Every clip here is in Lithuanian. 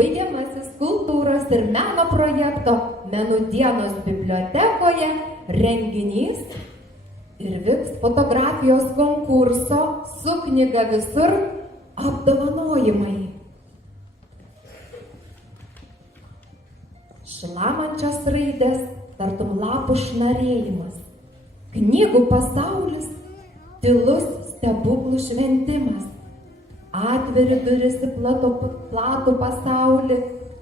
baigiamasis kultūros ir meno projekto Menų dienos bibliotekoje renginys ir vyks fotografijos konkurso su knyga visur apdovanojimai. Šlamančios raidės, tartum lapų šnarėjimas. Knygų pasaulis, tylus stebuklų šventimas. Atveri duris į platų pasaulį,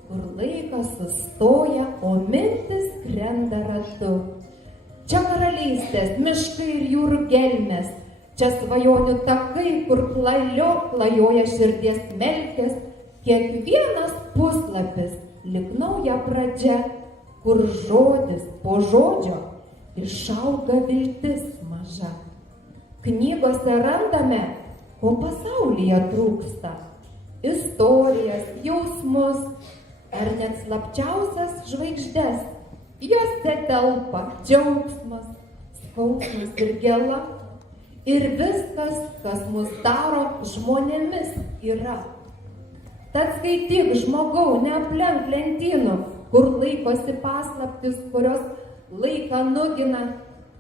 kur laikas sustoja, o mintis krenda ratu. Čia karalystės, miškai ir jūrų gelmės, čia svajonių takai, kur klajoja širdies melkės, kiekvienas puslapis lyg nauja pradžia, kur žodis po žodžio išauga viltis maža. Knygose randame, ko pasaulyje trūksta, istorijas, jausmus ar net slapčiausias žvaigždes. Jose telpa džiaugsmas, skausmas ir gėla. Ir viskas, kas mus daro žmonėmis, yra. Tad skaityk, žmogau, neaplenk lentynų, kur laikosi paslaptis, kurios laiką nugina.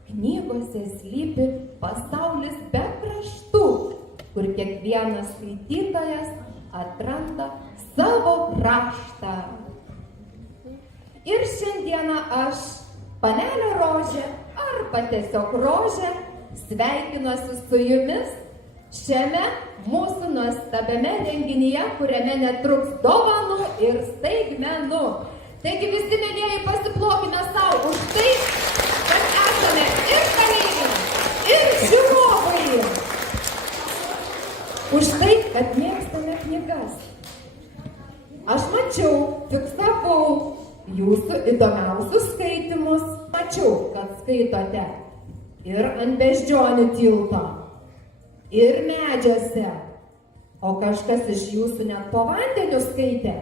Knygose slypi pasaulis be kraštų, kur kiekvienas skaitytojas atranda savo raštą. Ir šiandieną aš, panelė Rožė, arba tiesiog Rožė, sveikinuosi su jumis šiame mūsų nuostabiame renginyje, kuriame netruks dovanų ir staigmenų. Taigi visi mielieji, pasiplokime savo už tai, kad esame ir dalyviai, ir žiūrovai. Už tai, kad mėgstame knygas. Aš mačiau, fiksavau jūsų įdomiausius skaitimus. Mačiau, kad skaitote ir ant beždžionių tilto, ir medžiuose, o kažkas iš jūsų net po vandeniu skaitė.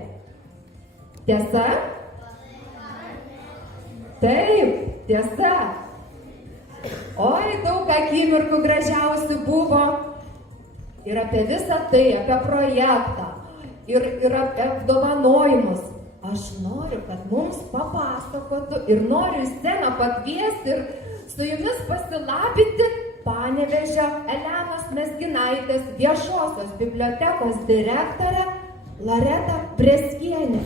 Tiesa? Taip, tiesa. Oi, daug akimirkų gražiausių buvo. Ir apie visą tai, apie projektą, ir apie apdovanojimus. Aš noriu, kad mums papasakotų ir noriu į sceną pakviesti ir su jumis pasilabinti Panevėžio Elenos Mezginaitės viešosios bibliotekos direktorę Loretą Breskienę.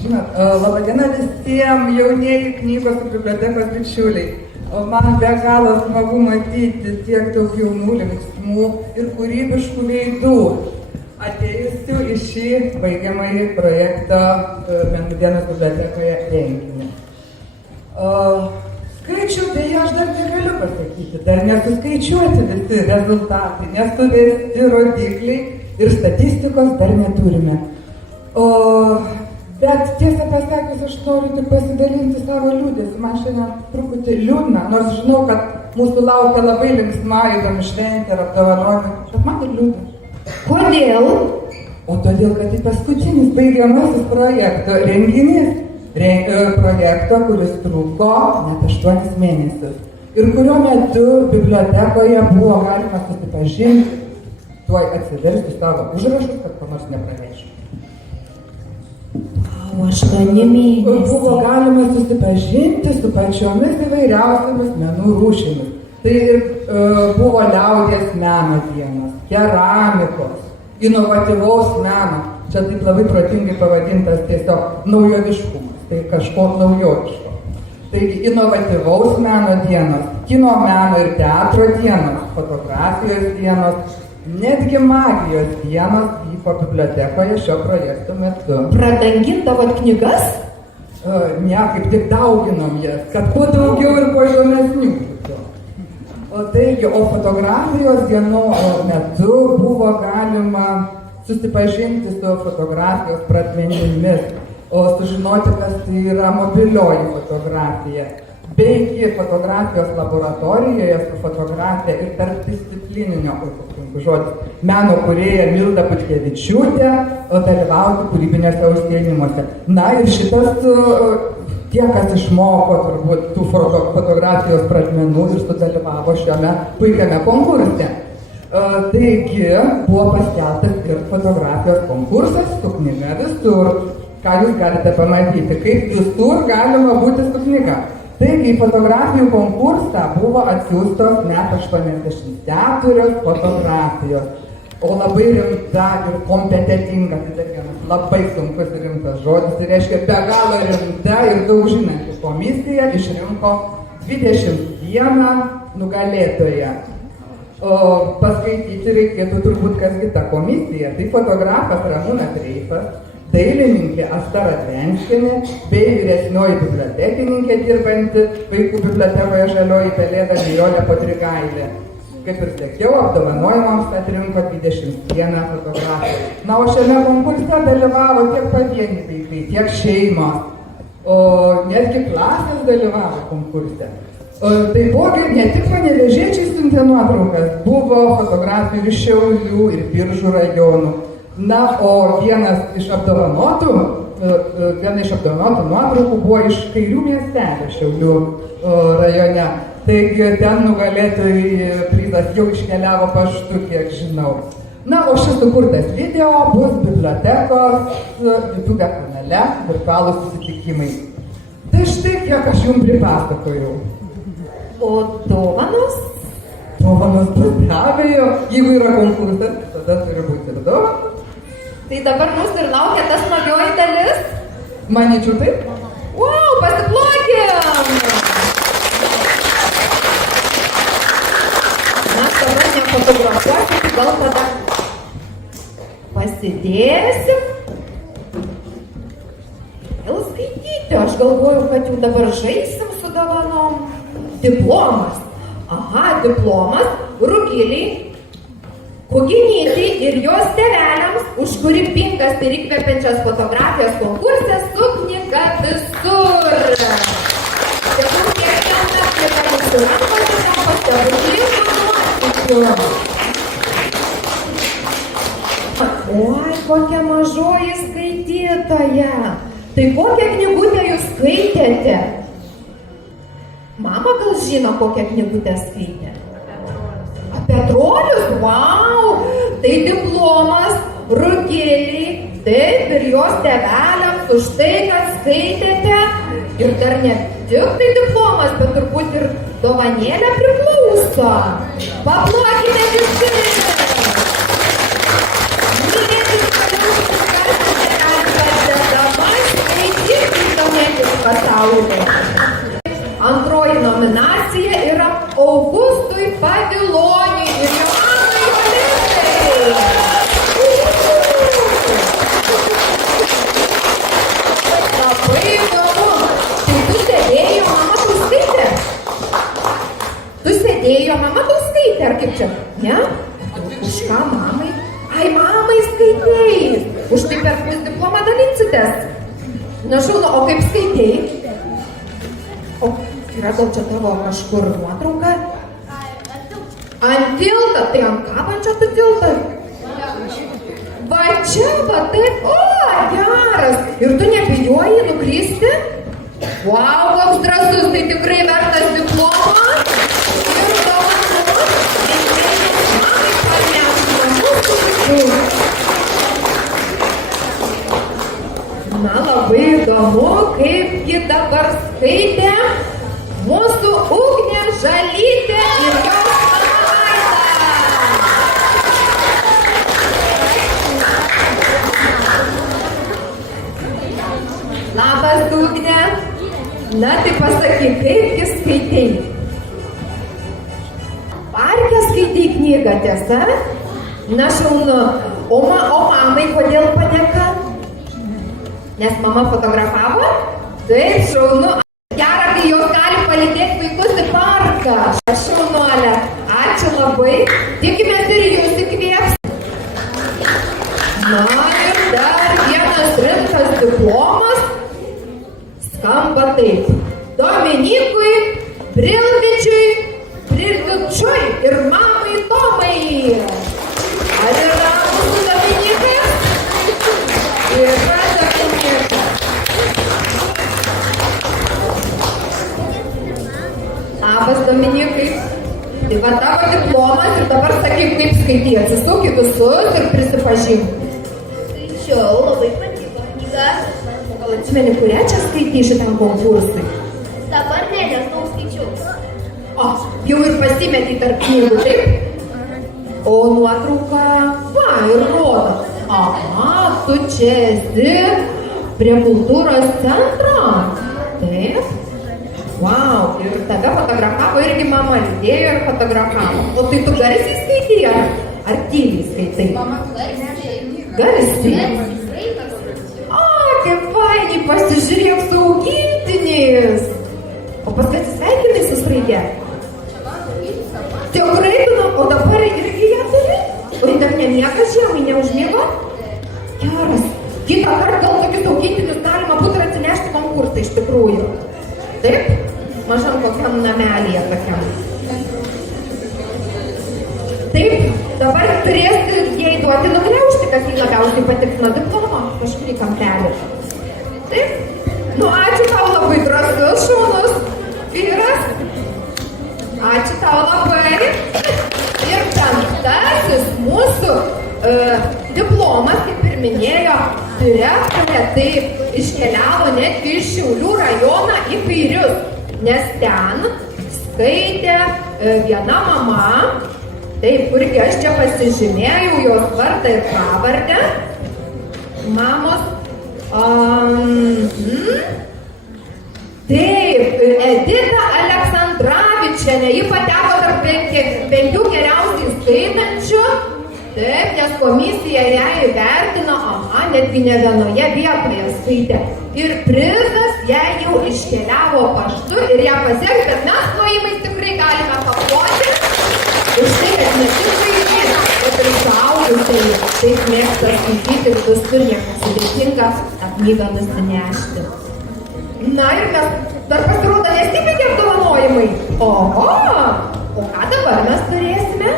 Žinot, laba diena visiems jaunieji knygos ir bibliotekos bičiuliai. Man be galo smagu matyti tiek daug jaunų, linksmų ir kūrybiškų veidų atėjusių į šį baigiamąjį projektą Menų dienos bibliotekoje renginį. Skaičių dėja aš dar negaliu pasakyti, dar nesuskaičiuoti visi rezultatai, nesuvesti rodikliai ir statistikos dar neturime. Bet tiesą pasakius, aš noriu tik pasidalinti savo liūdėsi. Man šiandien truputį liūdna, nors žinau, kad mūsų laukia labai linksma, įdomi šventė ir apdovanojimai. Bet man ir liūdna. Kodėl? O todėl, kad tai paskutinis baigiamasis projekto renginys. Projekto, kuris truko net 8 mėnesius. Ir kurio metu bibliotekoje buvo galima susipažinti, tuoj atsiversti savo užrašus, kad ko nors nepraleičiau. 8 mėnesiai. Buvo galima susipažinti su pačiomis įvairiausiamis menų rūšimis. Tai buvo liaudies meno dienos, keramikos, inovatyvaus meno. Čia taip labai protingai pavadintas tiesiog naujoviškumas. Tai kažko naujoviško. Taigi inovatyvaus meno dienos, kino meno ir teatro dienos, fotografijos dienos, netgi magijos dienos vyko bibliotekoje šio projekto metu. Pradangindavot knygas? Ne, kaip tik dauginom jas, kad kuo daugiau ir kuo įdomesnių būtų. O fotografijos dienos metu buvo galima susipažinti su fotografijos pradmenimis, o sužinoti, kas tai yra mobilioji fotografija. Beigi fotografijos laboratorijoje su fotografija ir tarpdisciplininio meno kūrėja Milda Putkevičiūtė dalyvauti kūrybinėse užsiėmimuose. Na ir šitas, tie, kas išmoko turbūt tų fotografijos pradmenų ir sudalyvavo šiame puikiame konkurse. Taigi buvo paskelbtas ir fotografijos konkursas su knyga Visur. Ką jūs galite pamatyti, kaip visur galima būti su knyga. Taigi į fotografijų konkursą buvo atsiųstos net 84 fotografijos. O labai rimta ir kompetitinga, tai dar vienas labai sunkus ir rimtas žodis, tai reiškia be galo rimta ir daug žinanti komisija išrinko 21 nugalėtoją. O paskaityti reikėtų turbūt kasgi ta komisija. Tai fotografas Ramūnas Reifas, dailininkė Asta Radvenskienė bei vyresnioji bibliotekininkė dirbanti vaikų bibliotekoje Žalioji pelėda Nijolė Podrigailė. Kaip ir sakiau, apdovanojimams atrinko 21 fotografą. Na, o šiame konkurse dalyvavo tiek pavieniai vaikai, tiek šeimos, o netgi klasės dalyvavo konkurse. Taipogi ne tik panevėžiečiai siuntė nuotraukas, buvo fotografijų iš Šiaulių ir Biržų rajonų. Na, o viena iš apdovanotų nuotraukų buvo iš Kairių miestelio Šiaulių rajone. Taigi ten nugalėtojai prizas jau iškeliavo paštu, kiek žinau. Na, o šis sukurtas video bus bibliotekos YouTube kanale virtualūs susitikimai. Tai štai kiek aš jums pripasakojau. O dovanos? Dovanos bus be abejo, jeigu yra konkursas, tada turi būti ir dovanos. Tai dabar mūsų ir laukia ta smagioji dalis? Manyčiau taip. Wow, pasiplokim! Mes dabar nefotografuosim, gal tada pasidėsim. Vėl skaityti, aš galvoju, kad jau dabar žaisim su dovanom. Diplomas. Aha, diplomas Rugilei Kuginytei ir jos tėveliams už kūrybingas ir įkvepiančias fotografijos konkurse su knyga Visur. Tegul kiekviena knyga mūsų rankose tampa stebuklingų nuotykių. Oi, kokia mažoji skaitytoja. Tai kokią knygutę jūs skaitėte? Mama gal žino, kokią knygutę skaitė? Apie trolius? Vau! Tai diplomas Rugilei, taip ir jos tėveliams už tai, kad skaitėte. Ir dar ne tik tai diplomas, bet turbūt ir dovanėlė priklauso. Paplokite visi! Mylėkit kalius, kad padedama skaityti domėtis pasaulį. Antroji nominacija yra Augustui Paviloniui ir Joanai Jolintai. Labai įdomu. Tai tu sėdėjo, mama tau skaitė? Tu sėdėjo, mama tau skaitė, ar kaip čia? Ne? Už ką mamai? Ai, mamai skaitėjai. Už tai per diplomą dalinsitės. Na šaunu, o kaip skaitėjai? O yra gal čia tavo kažkur nuotrauka? Ant tilto, tai ant kabančio tu tiltą? Va čia, va taip, o, geras. Ir tu nebijoji nukristi? Vau, koks drąsus, tai tikrai vertas diplomo. Ir dovanų, linkėjimus mamai parnešti mūsų visų. Na, labai įdomu, kaip ji dabar skaitė mūsų Ugnė Žalytė ir jos mama. Labas, Ugnė. Na, tai pasakyk, kaipgi skaitei? Parke skaitei knygą, tiesa? Na, šaunu. O mamai kodėl padėka? Nes mama fotografavo? Taip, šaunu. Gera, kai jos gali palydėti vaikus į parką. Šaunuolė. Ačiū labai. Tikimės ir jūs įkvėps. Na ir dar vienas rimtas diplomas. Skamba taip. Dominykui, Brilvičiui ir mamai Tomai. Ar yra mūsų Dominikas? Yra Dominikas. Labas, Dominikai. Tai va tavo diplomas ir dabar sakyk, kaip skaitai, atsisuk į visus ir prisipažink. Skaičiau, labai patiko knyga. Gal atsimeni, kurią čia skaitai šitam konkursui? Dabar ne, nes daug skaičiau. O, jau ir pasimetei tarp knygų, taip? O nuotrauka, va, ir rodo. Aha, tu čia esi prie kultūros centro. Taip. Vau, ir tave fotografavo irgi mama, lydėjo ir fotografavo. O tai tu garsiai skaitai ar tyliai skaitai? Mama garsiai. Garsiai? O, kaip fainiai, pasižiūrėk su augintiniais. O paskui atsisveikinai su Sraige? Tikrai tu, o dabar irgi ją turi? O ji dar nemiega žiemai, neužmiego? Geras. Kitą kartą gal tokius augintinius galima būtų atsinešti konkursą iš tikrųjų. Taip? Mažam kokiam namelyje tokiam. Taip, dabar turėsi jai duoti nugriaužti, kas jai labiausiai patiks nuo diplomo, kažkurį kampelį. Taip? Nu, ačiū tau labai drąsus, šaunus vyras. Ačiū tau labai. Ir penktasis mūsų diplomas, kaip ir minėjo direktorė, tai iškeliavo netgi iš Šiaulių rajoną į Kairius, nes ten skaitė viena mama, taip, kurgi aš čia pasižymėjau jos vardą ir pravardę, mamos, taip, Edita Aleksandravičienė, ji pateko tarp 5 geriausiai skaitančių. Taip, nes komisija ją įvertino, aha, netgi ne vienoje vietoje skaitė. Ir prizas jai jau iškeliavo paštu ir ją pasiekti, kad mes plojimais tikrai galime paploti. Už tai, kad ne tik vaikai, bet ir suaugusieji taip mėgsta skaityti ir visur nepasudėtinga tą knygą nusinešti. Na ir mes dar pasirodo nesibaigė apdovanojimai. Oho, o ką dabar mes turėsime?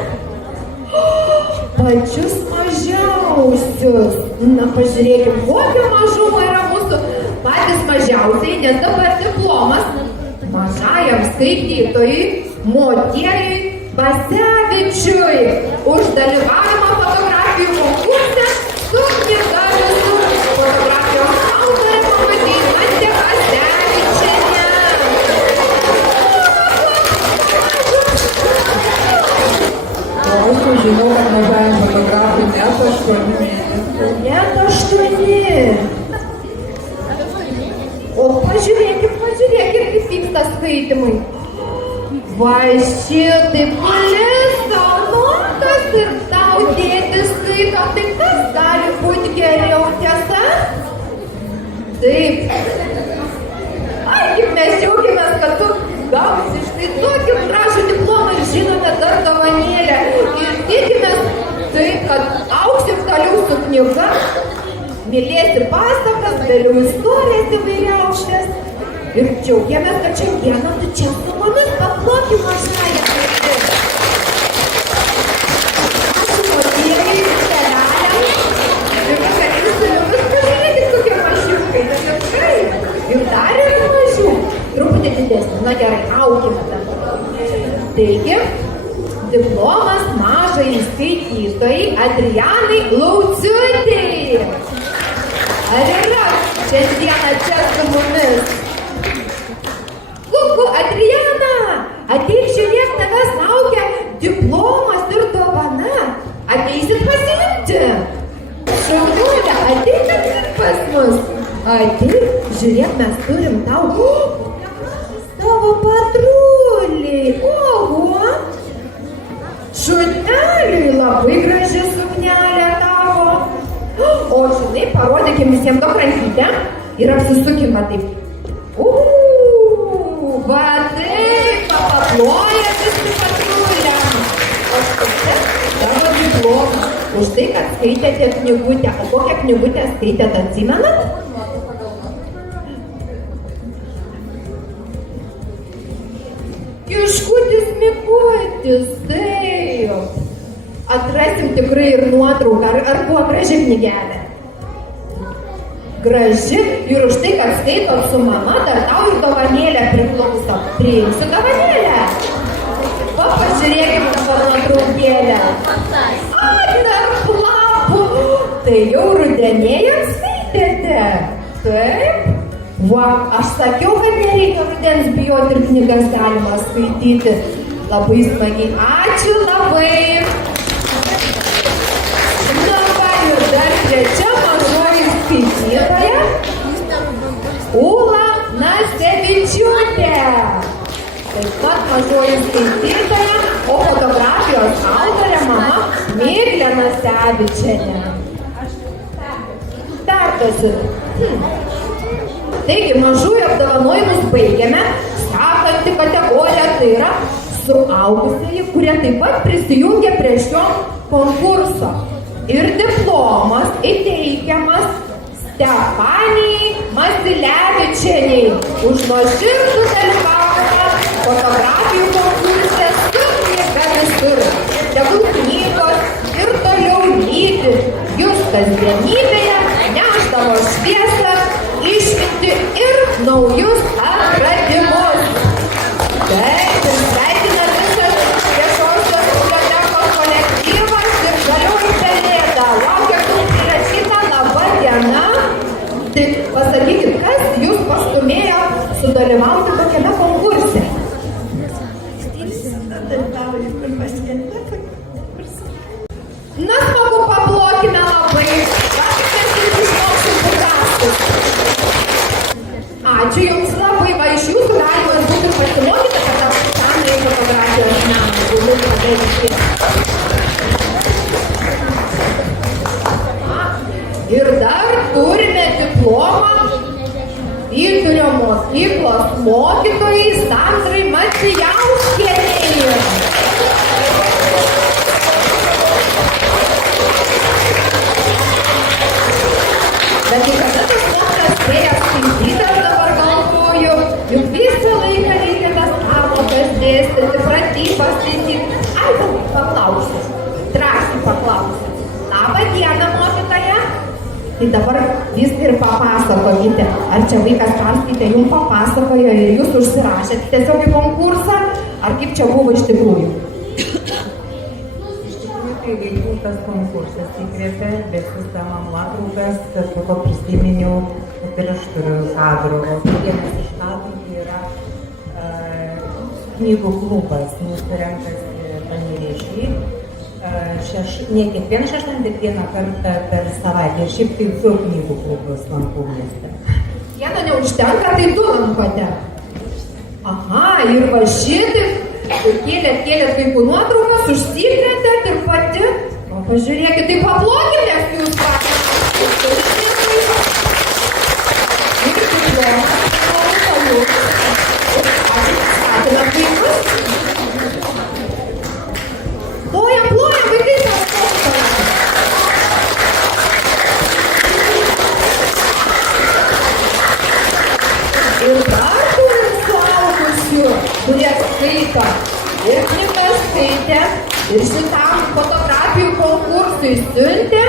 Pačius mažiausius. Na, pažiūrėkim, kokio mažumo yra mūsų patys mažiausiai, nes dabar diplomas mažajam skaitytojui Motiejui Basevičiui už dalyvavimą fotografijų konkurse su knyga visų fotografijos autorė pavadinimą Basevičienė. O aš jau žinau, kad mažajam fotografui net 8 mėnesių. Net 8. O pažiūrėkit, kaip vyksta skaitimai. Va, šitaip plisa notas ir tau tėtis skaito, tai kas gali būti geriau, tiesa? Taip. Ai, kaip mes džiaugiamės, kad tu gausi štai tokį gražų diplomą ir žinote dar dovanėlę. Ir tikimės taip, kad augsim toliau su knyga, mylėsi pasakas, vėliau istorijas įvairiausias. Ir džiaugiamės, kad šiandieną tu čia su mumis paploki mažąją. Ačiū Motiejai ir tėveliam. Ir kad jūs su jumis pažiūrėkit, kokie mažiukai. Tikrai. Ir dar yra mažių. Truputį didesnį. Na gerai, augime dabar. Taigi, diplomas mažai skaitytojai Adrianai Lauciutei. Ar yra šiandieną čia su mumis? Kuku, Adriana, ateik žiūrėk, tavęs laukia diplomas ir dovana. Ateisit pasiimti. Šauniulė, ateik pas mus. Ateik, žiūrėk, mes turim tau. Tavo patruliai. Oho. Šuneliai, labai graži suknelė tavo. O žinai, parodykim visiems daug rankytę ir apsisukim va taip. Va taip, papaploja visi patruliam. O štai tavo diplomas. Už tai, kad skaitėte knygutę. O kokią knygutę skaitėt, atsimenat? Kiškutis Mikutis, taip. Atrasim tikrai ir nuotrauką. Ar buvo graži knygelė? Graži ir už tai, kad skaitot su mama, dar tau ir dovanėlę priklauso. Priimsiu dovanėlę. Va, pažiūrėk. jau rudenėjant skaitėte? Taip? Va, aš sakiau, kad nereikia rudens bijoti ir knygas galima skaityti. Labai smagiai. Ačiū labai. Na va, ir dar trečia mažoji skaitytoja. Ūla Nasevičiūtė. Taip pat mažoji skaitytoja, o fotografijos autorė mama Miglė Nasevičienė. Tartasi. Taigi, mažųjų apdovanojimus baigiame. Sekanti kategorija tai yra suaugusieji, kurie taip pat prisijungia prie šio konkurso. Ir diplomas įteikiamas Stefanijai Masilevičienei už nuoširdų dalyvavimą fotografijų konkurse su knyga visur. Tegul knygos ir toliau lydi jūs kasdienybėje, nešdavo šviesą, išmintį ir naujus atradimus. Taip, ir sveikina visas viešosios bibliotekos kolektyvas ir Žalioji pelėda. Laukia, kur prirašyta laba diena. Tai pasakykit, kas jūs pastumėjo sudalyvauti tokiame konkurse? Na, smagu, paplokime labai. Ačiū Jums labai, va iš Jūsų galima būtų pasimokyti, kad tam reikia fotografijos meną. Galbūt padaryti. Ir dar turime diplomą Vidurio mokyklos mokytojai Sandrai Macijauskienei. Bet kai kada tas mokytas spėja skaityti, aš dabar galvoju, juk visą laiką reikia tas pamokas dėstyti, pratybas taisyti. Ai, paklausiu, drąsiai paklausiu. Labą dieną, mokytoja. Tai dabar viską ir papasakokite. Ar čia vaikas perskaitė, jums papasakojo ir jūs užsirašėte tiesiog į konkursą, ar kaip čia buvo iš tikrųjų? Tai vaikų tas konkursas įkvėpė, besiųsdama nuotraukas, kad po to prisiminiau, kad ir aš turiu kadrų. O vienas iš kadrų tai yra knygų klubas, mūsų renkasi Panevėžy. Ne kiekvieną šeštadienį, bet vieną kartą per savaitę. Ir šiaip tai du knygų klubus lankau mieste. Vieno neužtenka, tai du lankote. Aha, ir va šitaip. Kėlėt vaikų nuotraukas, užsikrėtėt ir pati. O pažiūrėkit, tai paplokimės jūs patys. Ir diplomas, skatinat vaikus. Plojam, vaikai savo. Ir dar turim suaugusių, kurie skaito. Ir knygas skaitė, ir šitam fotografijų konkursui siuntė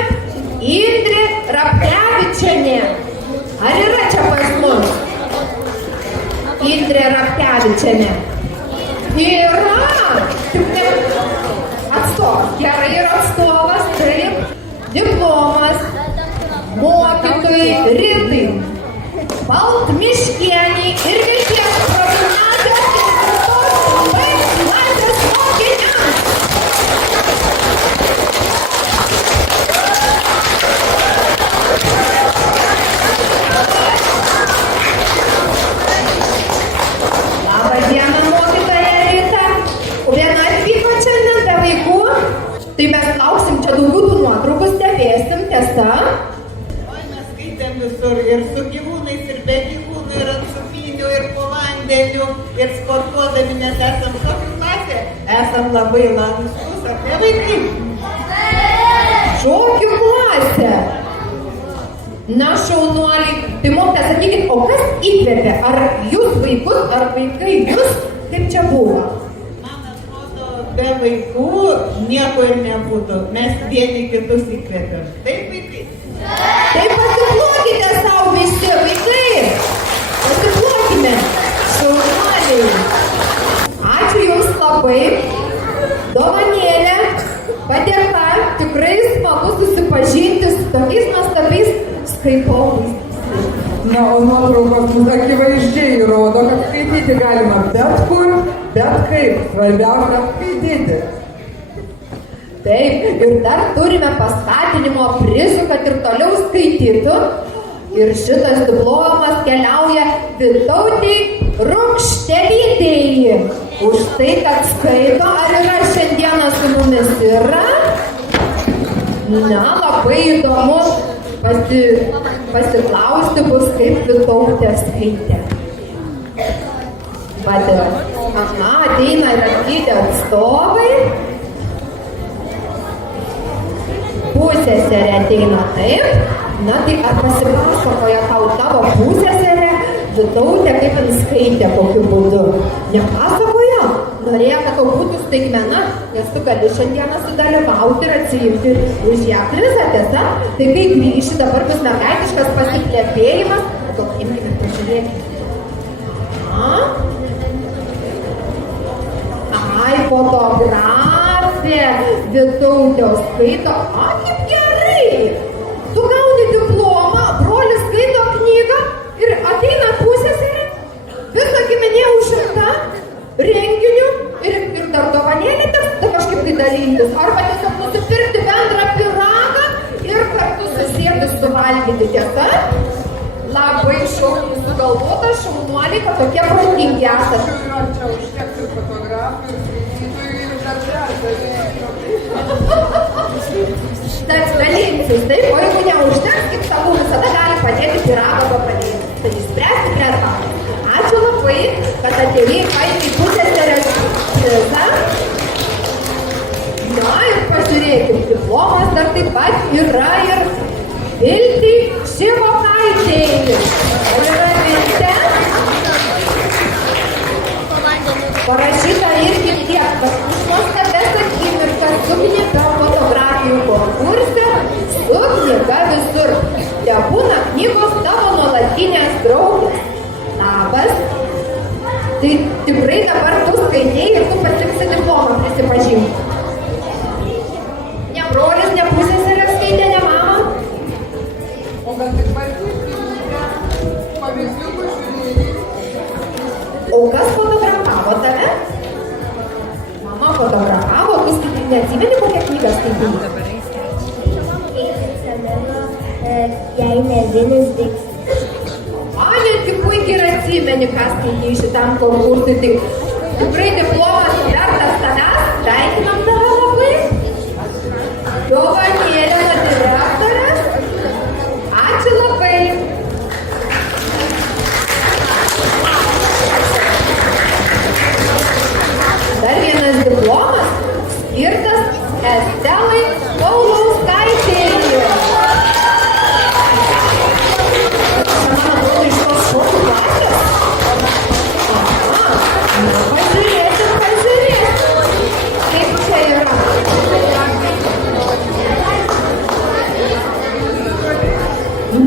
Indrė Rapkevičienė. Ar yra čia pas mus? Indrė Rapkevičienė. Yra! Tik ne atstovas. Gerai yra atstovas, taip. Diplomas mokytojai Ritai Baltmiškieniai ir Vilties progimnazijos klasės mokiniams. Labą dieną, mokytoja Rita. Viena atvyko šiandien be vaikų. Tai mes lauksim čia daugiau tų nuotraukų, stebėsim, tiesa. Oi, mes skaitėm visur ir su gyvūnais, ir be gyvūnų, ir ant supynių, ir po vandeniu, ir sportuodami, nes esam šokių klasė, esam labai lankstus, ar ne vaikai? Šokių klasė. Na, šaunuoliai. Tai mokytoja, sakykit, o kas įkvėpė? Ar jūs vaikus, ar vaikai jūs? Kaip čia buvo? Man atrodo, be vaikų nieko ir nebūtų. Mes vieni kitus įkvėpėm. Taip, vaikai? Tai pasiplokite savo visi, vaikai. Pasiplokime. Šaunuoliai. Ačiū Jums labai. Dovanėlė, padėka. Tikrai smagu susipažinti tokiais nuostabiais skaitovais. Na, o nuotraukos mums akivaizdžiai rodo, kad skaityti galima bet kur, bet kaip. Svarbiausia skaityti. Taip, ir dar turime paskatinimo prizų, kad ir toliau skaitytų. Ir šitas diplomas keliauja Vytautei Rukštelytei. Už tai, kad skaito, ar yra šiandieną su mumis yra? Na, labai įdomu pasiklausti bus, kaip Vytautė skaitė. Aha, ateina ir atskydė atstovai. Pusėserė ateina taip. Na tai ar pasipasakoja tau tavo pusėserė, Vytautė, kaip jin skaitė, kokiu būdu? Nepasakoja? Norėjo, kad tau būtų staigmena, nes tu gali šiandieną sudalyvauti ir atsiimti už ją prizą, tiesa? Tai kai grįši, dabar bus mergaitiškas pasiplėpėjimas. Gal imkime, pažiūrėkime. Ai, fotografė Vytautė skaito. A, kaip gerai! Tu gauni diplomą, brolis skaito knygą ir ateina pusėserė, visa giminė užimta renginiu ir dar dovanėlė teks kažkaip tai dalintis. Arba tiesiog nusipirkti bendrą pyragą ir kartu susėti suvalgyti, tiesa? Labai šauniai sugalvota, šaunuoliai, kad tokie protingi esate. Čia užteks ir fotografų, ir skaitytojų, ir dar Teks dalinsis, taip, o jeigu neužteks, kaip sakau, visada gali padėti pyragą papadėti. Tai išspręsti prie to. Ačiū labai, kad atėjai paimti pusėserės prizą. Na ir pažiūrėkime, diplomas dar taip pat yra ir Viltei Šivokaitei. Ar yra Viltė? Parašyta irgi tiek, kad už nuostabias akimirkas su knyga fotografijų konkurse, su knyga visur. Tebūna knygos tavo nuolatinės draugės. Labas. Tai tikrai dabar tu skaitėjai ir tu pasimsi diplomą, prisipažink. Ne brolis, ne pusėserė skaitė, ne mama. O gal tik paveiksliukų žiūrėjai? O kas fotografavo tave? Mama fotografavo, tu skaitai, neatsimeni kokią knygą skaitai? Jei ne vienas dėks. Netgi puikiai ir atsimeni, kas skaitai šitam konkursui. Tai tikrai diplomas vertas tavęs, sveikinam tave labai. Dovanėlė nuo direktorės. Ačiū labai. Dar vienas diplomas skirtas Estelai Paulauskaitei. Man atrodo, iš tos šokių klasės. Pažiūrėsim. Kaip čia yra.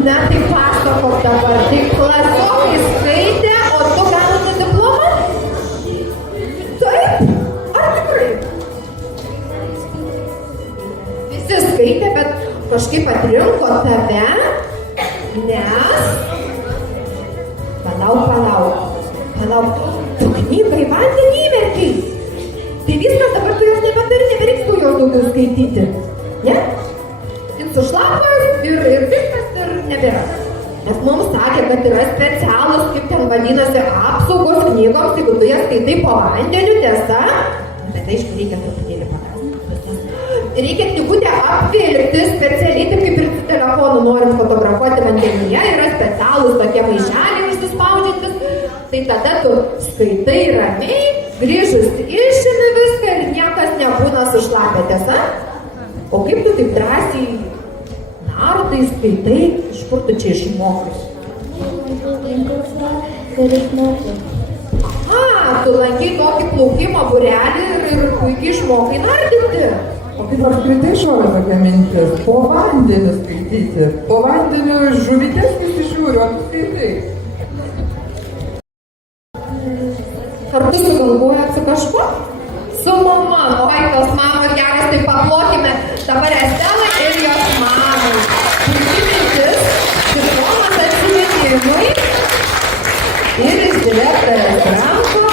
Na, tai pasakok dabar. Tai klasiokai skaitė, o tu gauni diplomą? Taip? Ar tikrai? Visi skaitė, bet kažkaip atrinko tave, nes... Palauk. Tu knygą į vandenį įmerkiai. Tai viskas, dabar tu jos nebereiks tu jos daugiau skaityti. Ne? Tik sušlapos ir viskas ir nebėra. Nes mums sakė, kad yra specialus, kaip ten vadinasi, apsaugos knygoms, jeigu tu jas skaitai po vandeniu, tiesa. Bet aišku, reikia truputėlį paprasti. Reikia knygutę apvilkti specialiai, taip kaip ir su telefonu norint fotografuoti vandenyje, yra specialūs tokie maišeliai užsispaudžiantis. Tai tada tu skaitai ramiai, grįžus išimi viską ir niekas nebūna sušlapę, tiesa? O kaip tu taip drąsiai nardai skaitai, iš kur tu čia išmokai? Tu lankai tokį plaukimo būrelį ir puikiai išmokai nardyti. O kaip apskritai šovė tokia mintis? Po vandeniu skaityti. Po vandeniu žuvytės įsižiūriu, ar skaitai? Kartu sugalvojat su kažkuo? Su mama. Oi, tos mamos geras, tai paplokime dabar Estelai ir jos mamai. Jaunimui ir iš direktorės rankų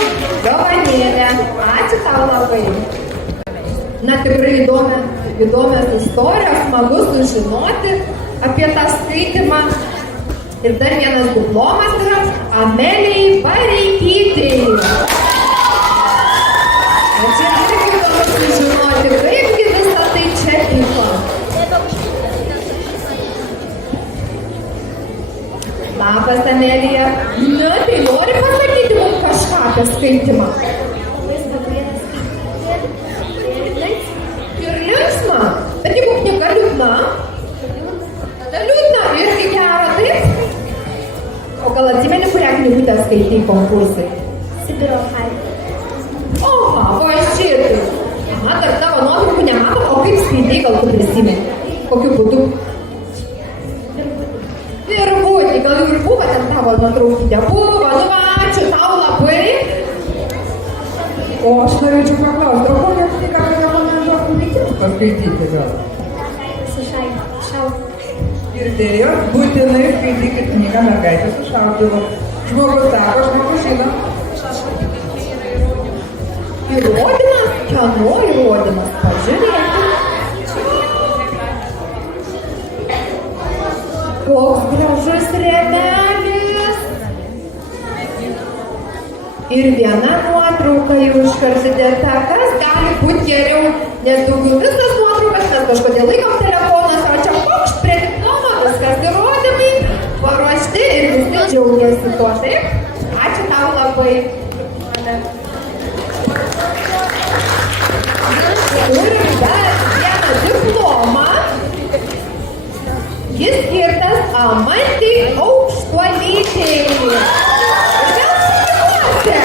dovanėlę. Ačiū tau labai. Na, tikrai įdomios istorijos, smagu sužinoti apie tą skaitimą. Ir dar vienas diplomas yra Amelijai Vareikytei. O čia irgi įdomu sužinoti, kaipgi visą tai čia vyko. Labas, Amelija. Na, tai nori pasakyti mums kažką apie skaitimą? Ir linksma. Bet jeigu knyga liūdna, ta liūdna irgi gera, taip? O gal atsimeni, kurią knygutę skaitai konkursai? Sibiro haiku. Oha, va šitai. Aha, dar tavo nuotraukų nematom, o kaip skaitai, gal tu prisimeni? Kokiu būdu? Virvutį, gal ir buvo ten tavo nuotraukytė? Buvo, nu ačiū tau labai. O aš norėčiau paklausti, o kokią knygą rekomenduotum kitiems paskaityti gal? Su šautuvu. Girdėjot, būtinai skaitykit knygą Mergaitė su šautuvu. Žmogus sako, žmogus žino. Įrodymas? Kieno įrodymas? Pažiūrėkit. Koks gražus rėmelis. Ir viena nuotrauka jau iškart įdėta. Kas gali būti geriau? Nes daugiau visas nuotraukas, mes kažkodėl laikom telefonas, o čia pokšt prie diplomo, viskas įrodymai paruošti ir visi džiaugiasi tuo, taip? Ačiū tau labai. Turim dar vieną diplomą. Jis skirtas Amantei Aukštuolytei. Ir vėl susikuose.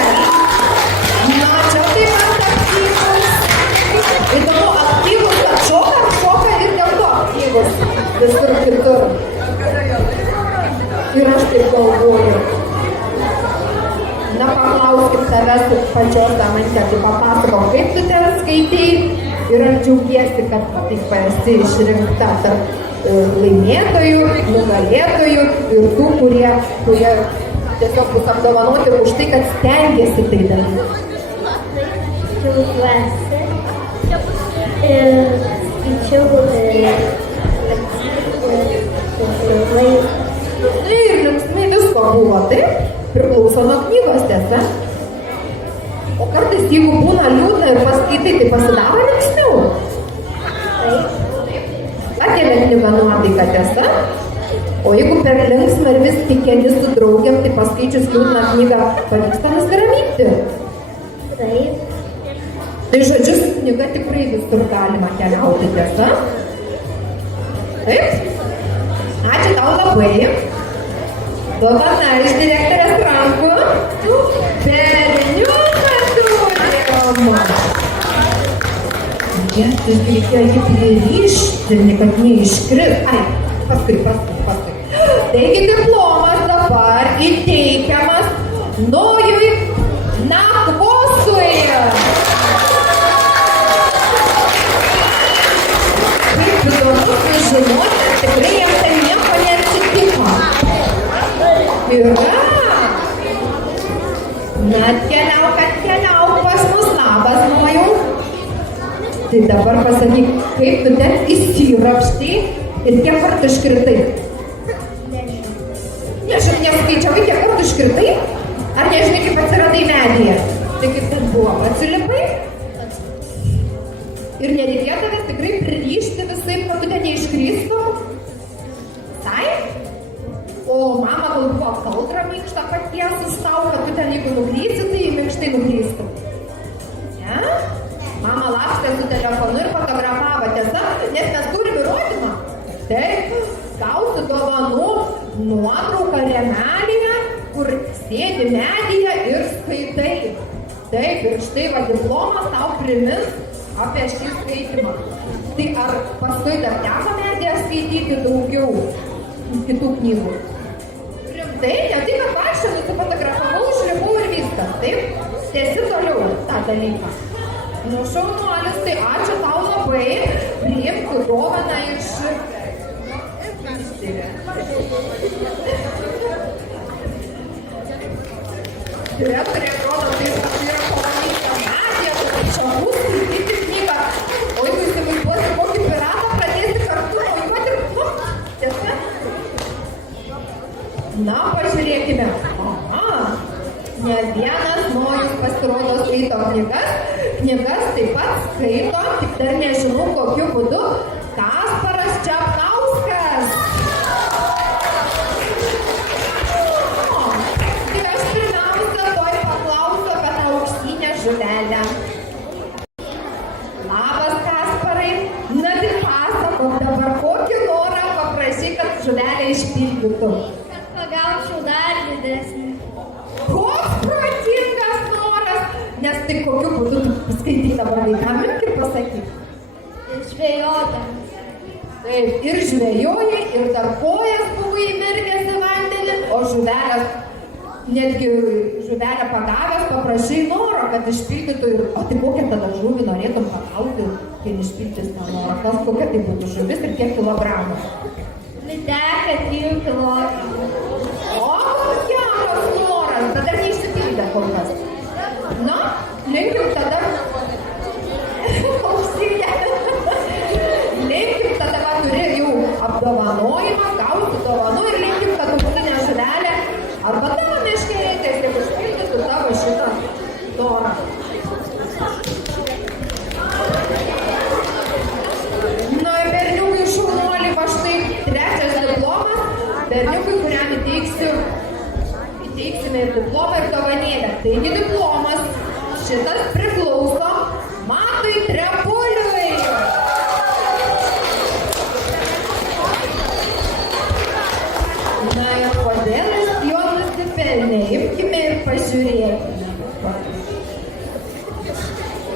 Na, čia taip pat aktyvus. Įdomu, aktyvus atšoka ir dėl to aktyvus. Visur kitur. Ir aš taip galvoju. Na, paklauskit savęs pačios Amantė, tai papasakok, kaip tu ten skaitai ir ar džiaugiesi, kad taip esi išrinkta tarp laimėtojų, nugalėtojų ir tų, kurie tiesiog bus apdovanoti už tai, kad stengiasi tai daryti. Džiaugiuosi. Ir skaičiau Ir linksmai visko buvo, taip? Priklauso nuo knygos, tiesa. O kartais, jeigu būna liūdna ir paskaitai, tai pasidaro linksmiau. Atėmė knygą nuotaiką, tiesa. O jeigu per linksmą ir vis tik keli su draugiam, tai paskaičius liūdną knygą pavyksta nusiraminti. taip. Tai žodžiu, su knyga tikrai visur galima keliauti, tiesa. Taip? Ačiū tau labai. Dovana iš direktorės rankų. Berniuką turim. Jėzus, reikėjo jį pririšti, kad neiškris. Ai, paskui. Taigi diplomas dabar įteikiamas Nojui Nakvosui. Kaip įdomu sužinoti, tikrai jiems ten nieko neatsitiko. Yra. Na, atkeliauk pas mus, labas, Nojau. Tai dabar pasakyk, kaip tu ten įsirapštai ir kiek kartų iškritai? Nežinau, neskaičiavai, kiek kartų iškritai? Ar nežinai, kaip atsiradai medyje? Tai kaip ten buvo, atsilipai? Ir nereikėjo tavęs tikrai pririšti visai, kad tu ten neiškristum? Tai? O mama gal buvo kaldra minkšta patiesus tau, kad tu ten jeigu nuklysi, tai minkštai nuklystum. Ne? Mama lakstė su telefonu ir fotografavo, tiesa, nes mes turim įrodymą. Taip, gausi dovanų nuotrauką rėmelėje, kur sėdi medyje ir skaitai. Taip, ir štai va diplomas tau primins apie šį skaitimą. Tai ar paskui dar teko medyje skaityti daugiau kitų knygų? Rimtai, ne tik kad aš nusifotografavau, išlipau ir viskas, taip? Tęsi toliau tą dalyką. Nu, šaunuolis, tai ačiū tau labai, priimti dovaną iš... Direktorė atrodo, tai yra pavadinta Nadija, kad čia bus skaityti knygą. O jeigu įsivaizduosi, kokį piratą pradėsi kartu vaikuoti ir tiesa? Na, pažiūrėkime. Aha, ne vienas Nojus pasirodo skaito knygas taip pat skaito, tik dar nežinau kokiu būdu, Kasparas Čapkauskas. Tai aš pirmiausia tuoj paklausiu apie tą auksinę žuvelę. Labas, Kasparai, na tai pasakok dabar, kokį norą paprašy, kad žuvelę išpildytų. Pagaučiau dar didesnį. Koks protingas noras! Nes tai kokiu būdu tu skaityk dabar vaikam ir pasakyk. Žvejodamas. Taip, ir žvejojai, ir dar kojas buvo įmergęs į vandenį, o žuvelės, netgi žuvelę pagavęs, paprašai noro, kad išpildytų ir, o tai kokią tada žuvį norėtum pagauti, kai išpildys tą norą, kas kokia tai būtų žuvis ir kiek kilogramų. Lydeka 3 kilogramų. O, koks geras noras, bet dar neišsipildė kol kas. Na, linkim tada. Auksinė. Linkim tada, va, turi jau apdovanojimą, gausi dovanų ir linkim, kad auksinė žuvelė arba tavo meškerėtės, jeigu išpildytų tavo šitą norą. Na, berniukai šaunuoliai, va štai trečias diplomas, berniukai, kuriam įteiksime ir diplomą ir dovanėlę. Taigi diplomas šitas priklauso Matui Trepuliui. Na ir kodėl jis jo nusipelnė, imkime ir pažiūrėkime.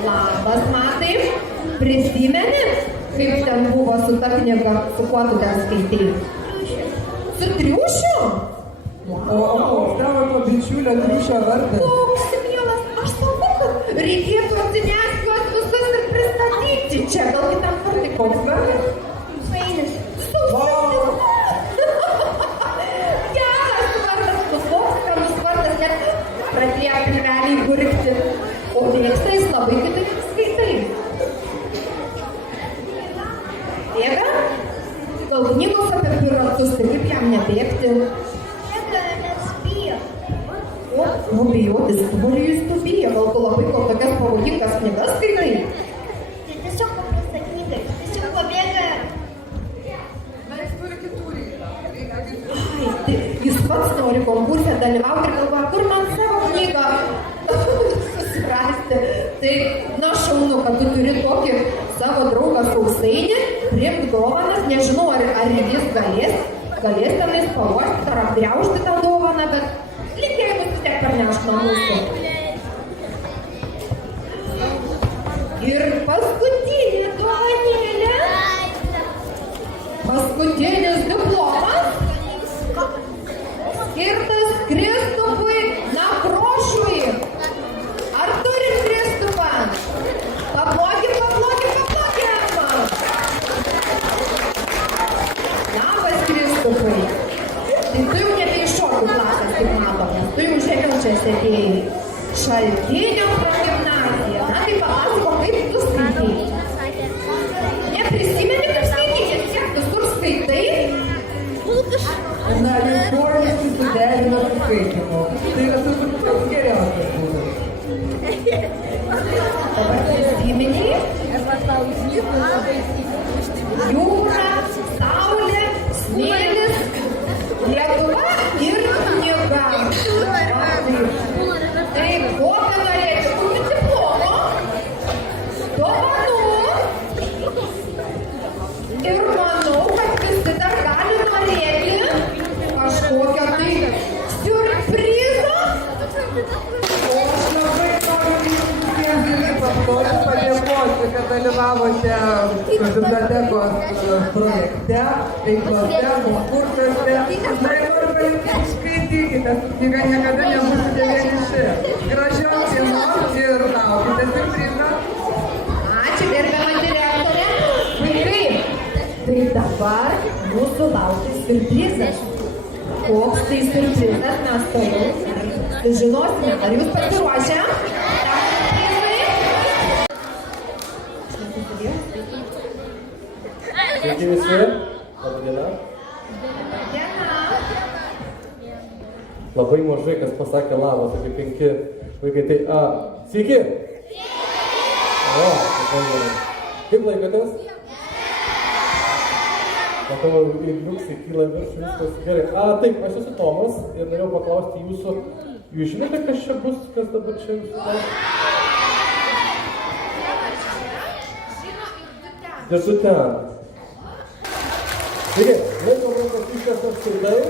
Labas, Matai, prisimeni, kaip ten buvo su ta knyga, su kuo tu ten skaitei? Su triušiu? O tavo to bičiulio triušio vardas? Koks mielas, aš sakau, kad reikėtų atsinešti juos visus ir pristatyti čia, gal kitam kartui. Koks vardas? Svainis. Sausainis. Geras vardas, tu koks skanus vardas, net pradėjo pilveliai gurkti. O mėgsta jis labai kitaip skaitai. Bėga? Gal knygos apie piratus, tai kaip jam nebėgti? O bijoti istorijus tu bijo, gal tu labai tokias pavojingas knygas skaitai? Tai tiesiog paprasta knyga, tiesiog pabėga. Ai, tai jis pats nori konkursą dalyvauti ir galvoja, kur man savo knygą susiprasti. Tai, na šaunu, kad tu turi tokį savo draugą Sausainį, priimti dovanas, nežinau, ar jis galės tenais paruošti ar apgriaužti tą dovaną, bet linkėjimus vis tiek parnešk nuo mūsų. Ir paskutinė dovanėlė. Paskutinis diplomas. Skirtas Kristupui Nakrošui. Ar turim Kristupą? Paplokim. Labas, Kristupai. Tai tu jau nebe iš šokių klasės, kaip matom, nes tu jau žemiau čia sėdėjai. Šaltinio progimnazija. Na tai papasako, kaip tu skaitai. Neprisimeni, kaip skaitai, kiek visur skaitai? Na, jūs poros susiderino su skaitymu. Tai yra turbūt geriausias būdas. Dabar prisimeni? Jūra, saulė, smėlis, Lietuva ir knyga. Taip, kokią norėčiau, kokių diplomo, dovanų. Ir manau, kad visi dar gali norėti kažkokio tai siurprizo. O aš labai noriu jums padėkoti, kad dalyvavote bibliotekos projekte, veiklose, konkursuose. Na ir noriu palinkėti, skaitykite, su knyga niekada nebūsite vieniši. Gražios dienos ir laukite siurprizą. Ačiū, gerbiama direktorė. Vaikai, tai dabar mūsų laukia siurprizas. Koks tai siurprizas mes toliau sužinosime, ar jūs pasiruošę. Sveiki visi, laba diena. Labai mažai kas pasakė labas, apie 5 vaikai. Tai, sveiki! O, labai gerai. Kaip laikotės? Matau, liuksai kyla virš, viskas gerai. Taip, aš esu Tomas ir norėjau paklausti jūsų, jūs žinote, kas čia bus, kas dabar čia jūsų klausia? Ir tu ten. Taigi, laikom rankas iškastas štai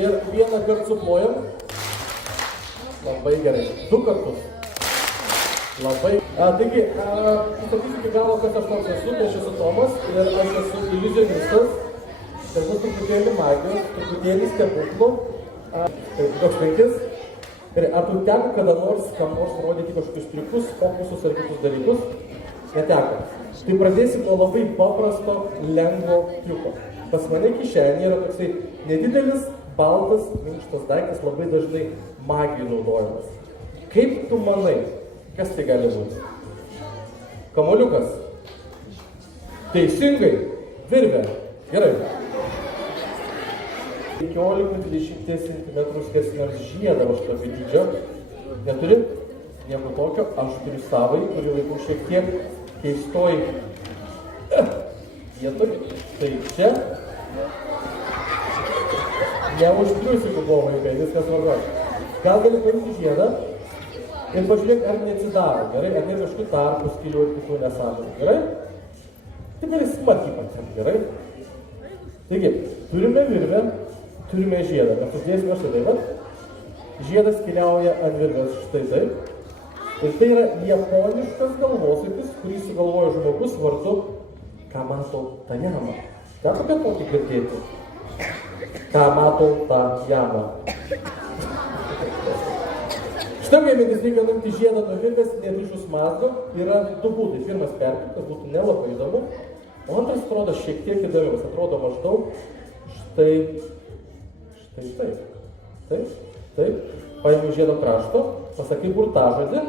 ir vieną kartą suplojam. Labai gerai. 2 kartus. Labai. Taigi, pasakysiu iki galo, kas aš toks esu. Tai aš esu Tomas ir aš esu iliuzionistas. Ir bus truputėlį magijos, truputėlį stebuklų. Taip, toks 5. Ir ar tu teko kada nors kam nors rodyti kažkokius triukus, fokusus ar kitus dalykus? Neteko. Tai pradėsim nuo labai paprasto, lengvo triuko. Pas mane kišenėje yra toksai nedidelis, baltas, minkštas daiktas, labai dažnai magijai naudojamas. Kaip tu manai, kas tai gali būti? Kamuoliukas? Teisingai. Virvė. Gerai. 15-20 cm skersmens žiedą aš tokio dydžio. Neturi? Nieko tokio. Aš turiu savai, kurį laikau šiek tiek keistoj vietoj. Tai čia. Neužtriusiu, kaip buvo vaikai, viskas vargu. Gal gali paimti žiedą ir pažiūrėk, ar neatsidaro, gerai? Ar nėra kažkokių tarpų, skylių ir kitų nesąžinų, gerai? Tai gali smarkiai patempti, gerai? Taigi, turime virvę, turime žiedą. Mes uždėsime štai taip pat. Žiedas keliauja ant virvės štai taip. Ir tai yra japoniškas galvosūkis, kurį sugalvojo žmogus vardu Kamato Tajama. Teko apie tokį girdėti? Kamato Tajama. Štai kai mintis reikia nuimti žiedą nuo virvės, netrišus mazgo, yra 2 būdai. Pirmas perkirtas, būtų nelabai įdomu, o antras atrodo šiek tiek įdomiaus. Atrodo maždaug štai taip. Taip, taip. Paėmė žiedo krašto, pasakai burtažodį.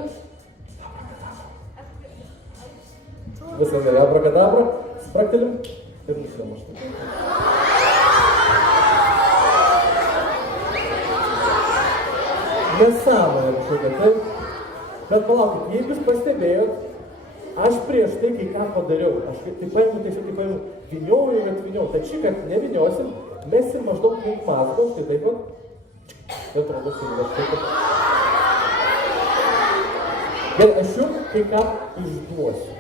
Viskas gerai, abrakadabra, spraktelim ir nusilam aš taip. Nesąmonė kažkokia, taip. Bet palaukit, jeigu jūs pastebėjot, aš prieš tai kai ką padariau, aš tai paėmiau, tiesiog vynioju ir atvynioju. Tai šį kartą nevyniosim, mesim maždaug link mazgo, štai taip pat. Bet atrodo sėdės taip pat. Gerai, aš jums kai ką išduosiu.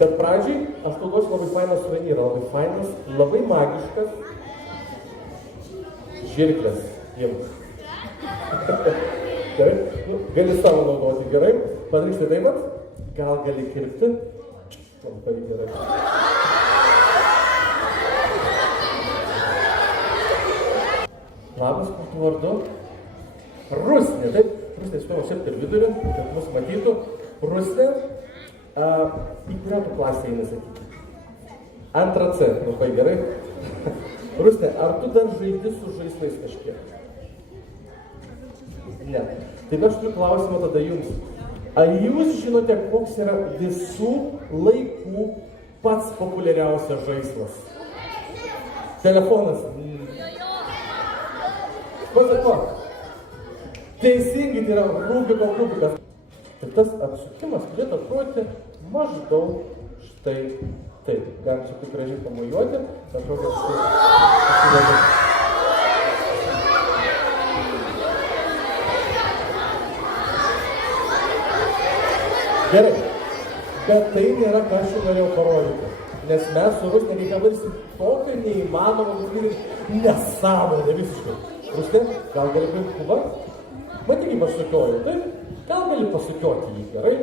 Bet pradžiai aš tau duosiu labai fainą suvenyrą, labai fainas, labai magiškas žirklės jums. Gerai, gali savo naudoti, gerai, padaryk štai taip pat, gal gali kirpti, labai gerai. Labas, kokiu vardu? Rusnė, taip, Rusnė, šitą šiek per vidurį, kad mus matytų. Rusnė, į kurią tu klasę eini sakyti? 2 C, labai gerai. Rusnė, ar tu dar žaidi su žaislais kažkiek? Ne. Tai aš turiu klausimą tada jums. Ar jūs žinote, koks yra visų laikų pats populiariausias žaislas? Telefonas. Ko? Teisingai, tai yra Rubiko kubikas. Ir tas apsukimas turėtų atrodyti maždaug štai taip. Galim šiek tiek gražiai pamojuoti. Gerai, bet tai nėra, ką aš jau norėjau parodyti. Nes mes su Rusne reikia tokio neįmanomą nesąmonę visiškai. Rusne, gal gali paimti kubą? Matyk, kaip aš sukioju, taip? Gal gali pasukioti jį gerai,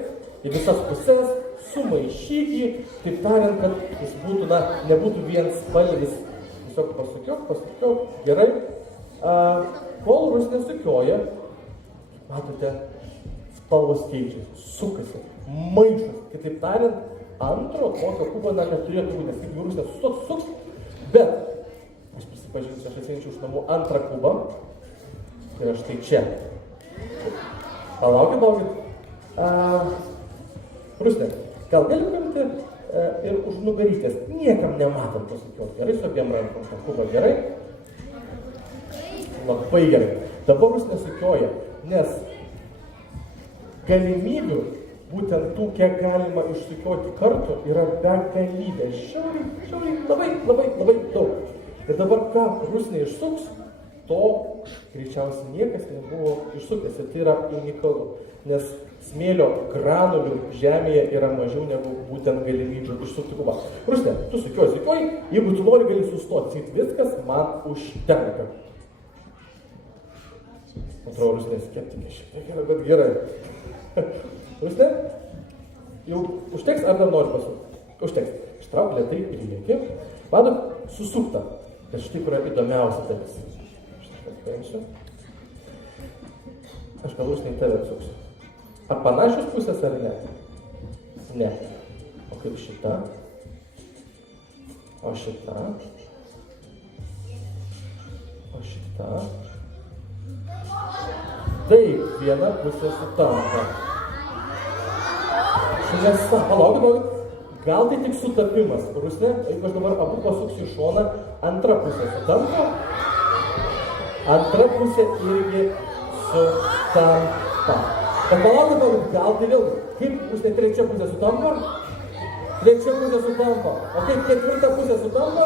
į visas pusės, sumaišyk jį, taip tariant, kad jis būtų, nebūtų vien spalvis. Tiesiog pasukiok, gerai. Kol Rusne sukioja, matote, spalvos keičiasi, sukasi, maišas. Kitaip tariant, antro tokio kubo neturėtų būti, nes kaip jau Rusne suks, bet aš prisipažinsiu, aš atsinešiau iš namų 2 kubą yra štai čia. Palaukit. Rusne, gal gali paimti ir už nugarytės, niekam nematant pasukioti. Gerai, su abiem rankom. Šakuba, gerai? Labai gerai. Dabar Rusne sukioja, nes galimybių, būtent tų, kiek galima išsukioti kartų, yra begalybė. Šiauriai, labai daug. Ir dabar ką Rusne išsuks, to greičiausiai niekas nebuvo išsukęs. Ir tai yra unikalu, nes smėlio granulių žemėje yra mažiau negu būtent galimybių išsukti kubą. Rusne, tu sukioji, jeigu tu nori, gali sustoti. Viskas man užtenka. Atrodo, Rusne skeptikė šiek tiek yra, bet gerai. Rusne, jau užteks ar dar nori pasukti? Užteks. Ištrauk lėtai į priekį. Matot, susukta. Bet štai kur yra įdomiausia dalis. Štai paimsiu. Aš gal Rusne į tave atsuksiu. Ar panašios pusės ar ne? Ne. O kaip šita? O šita? O šita? Taip, viena pusė sutampa. Šviesa. Palaukit. Gal tai tik sutapimas. Rusne, jeigu aš dabar abu pasuksiu į šoną, antra pusė sutampa. Antra pusė irgi sutampa. Bet palaukit, gal tai vėl, kaip Rusne trečia pusė sutampa? Trečia pusė sutampa. O kaip ketvirta pusė sutampa?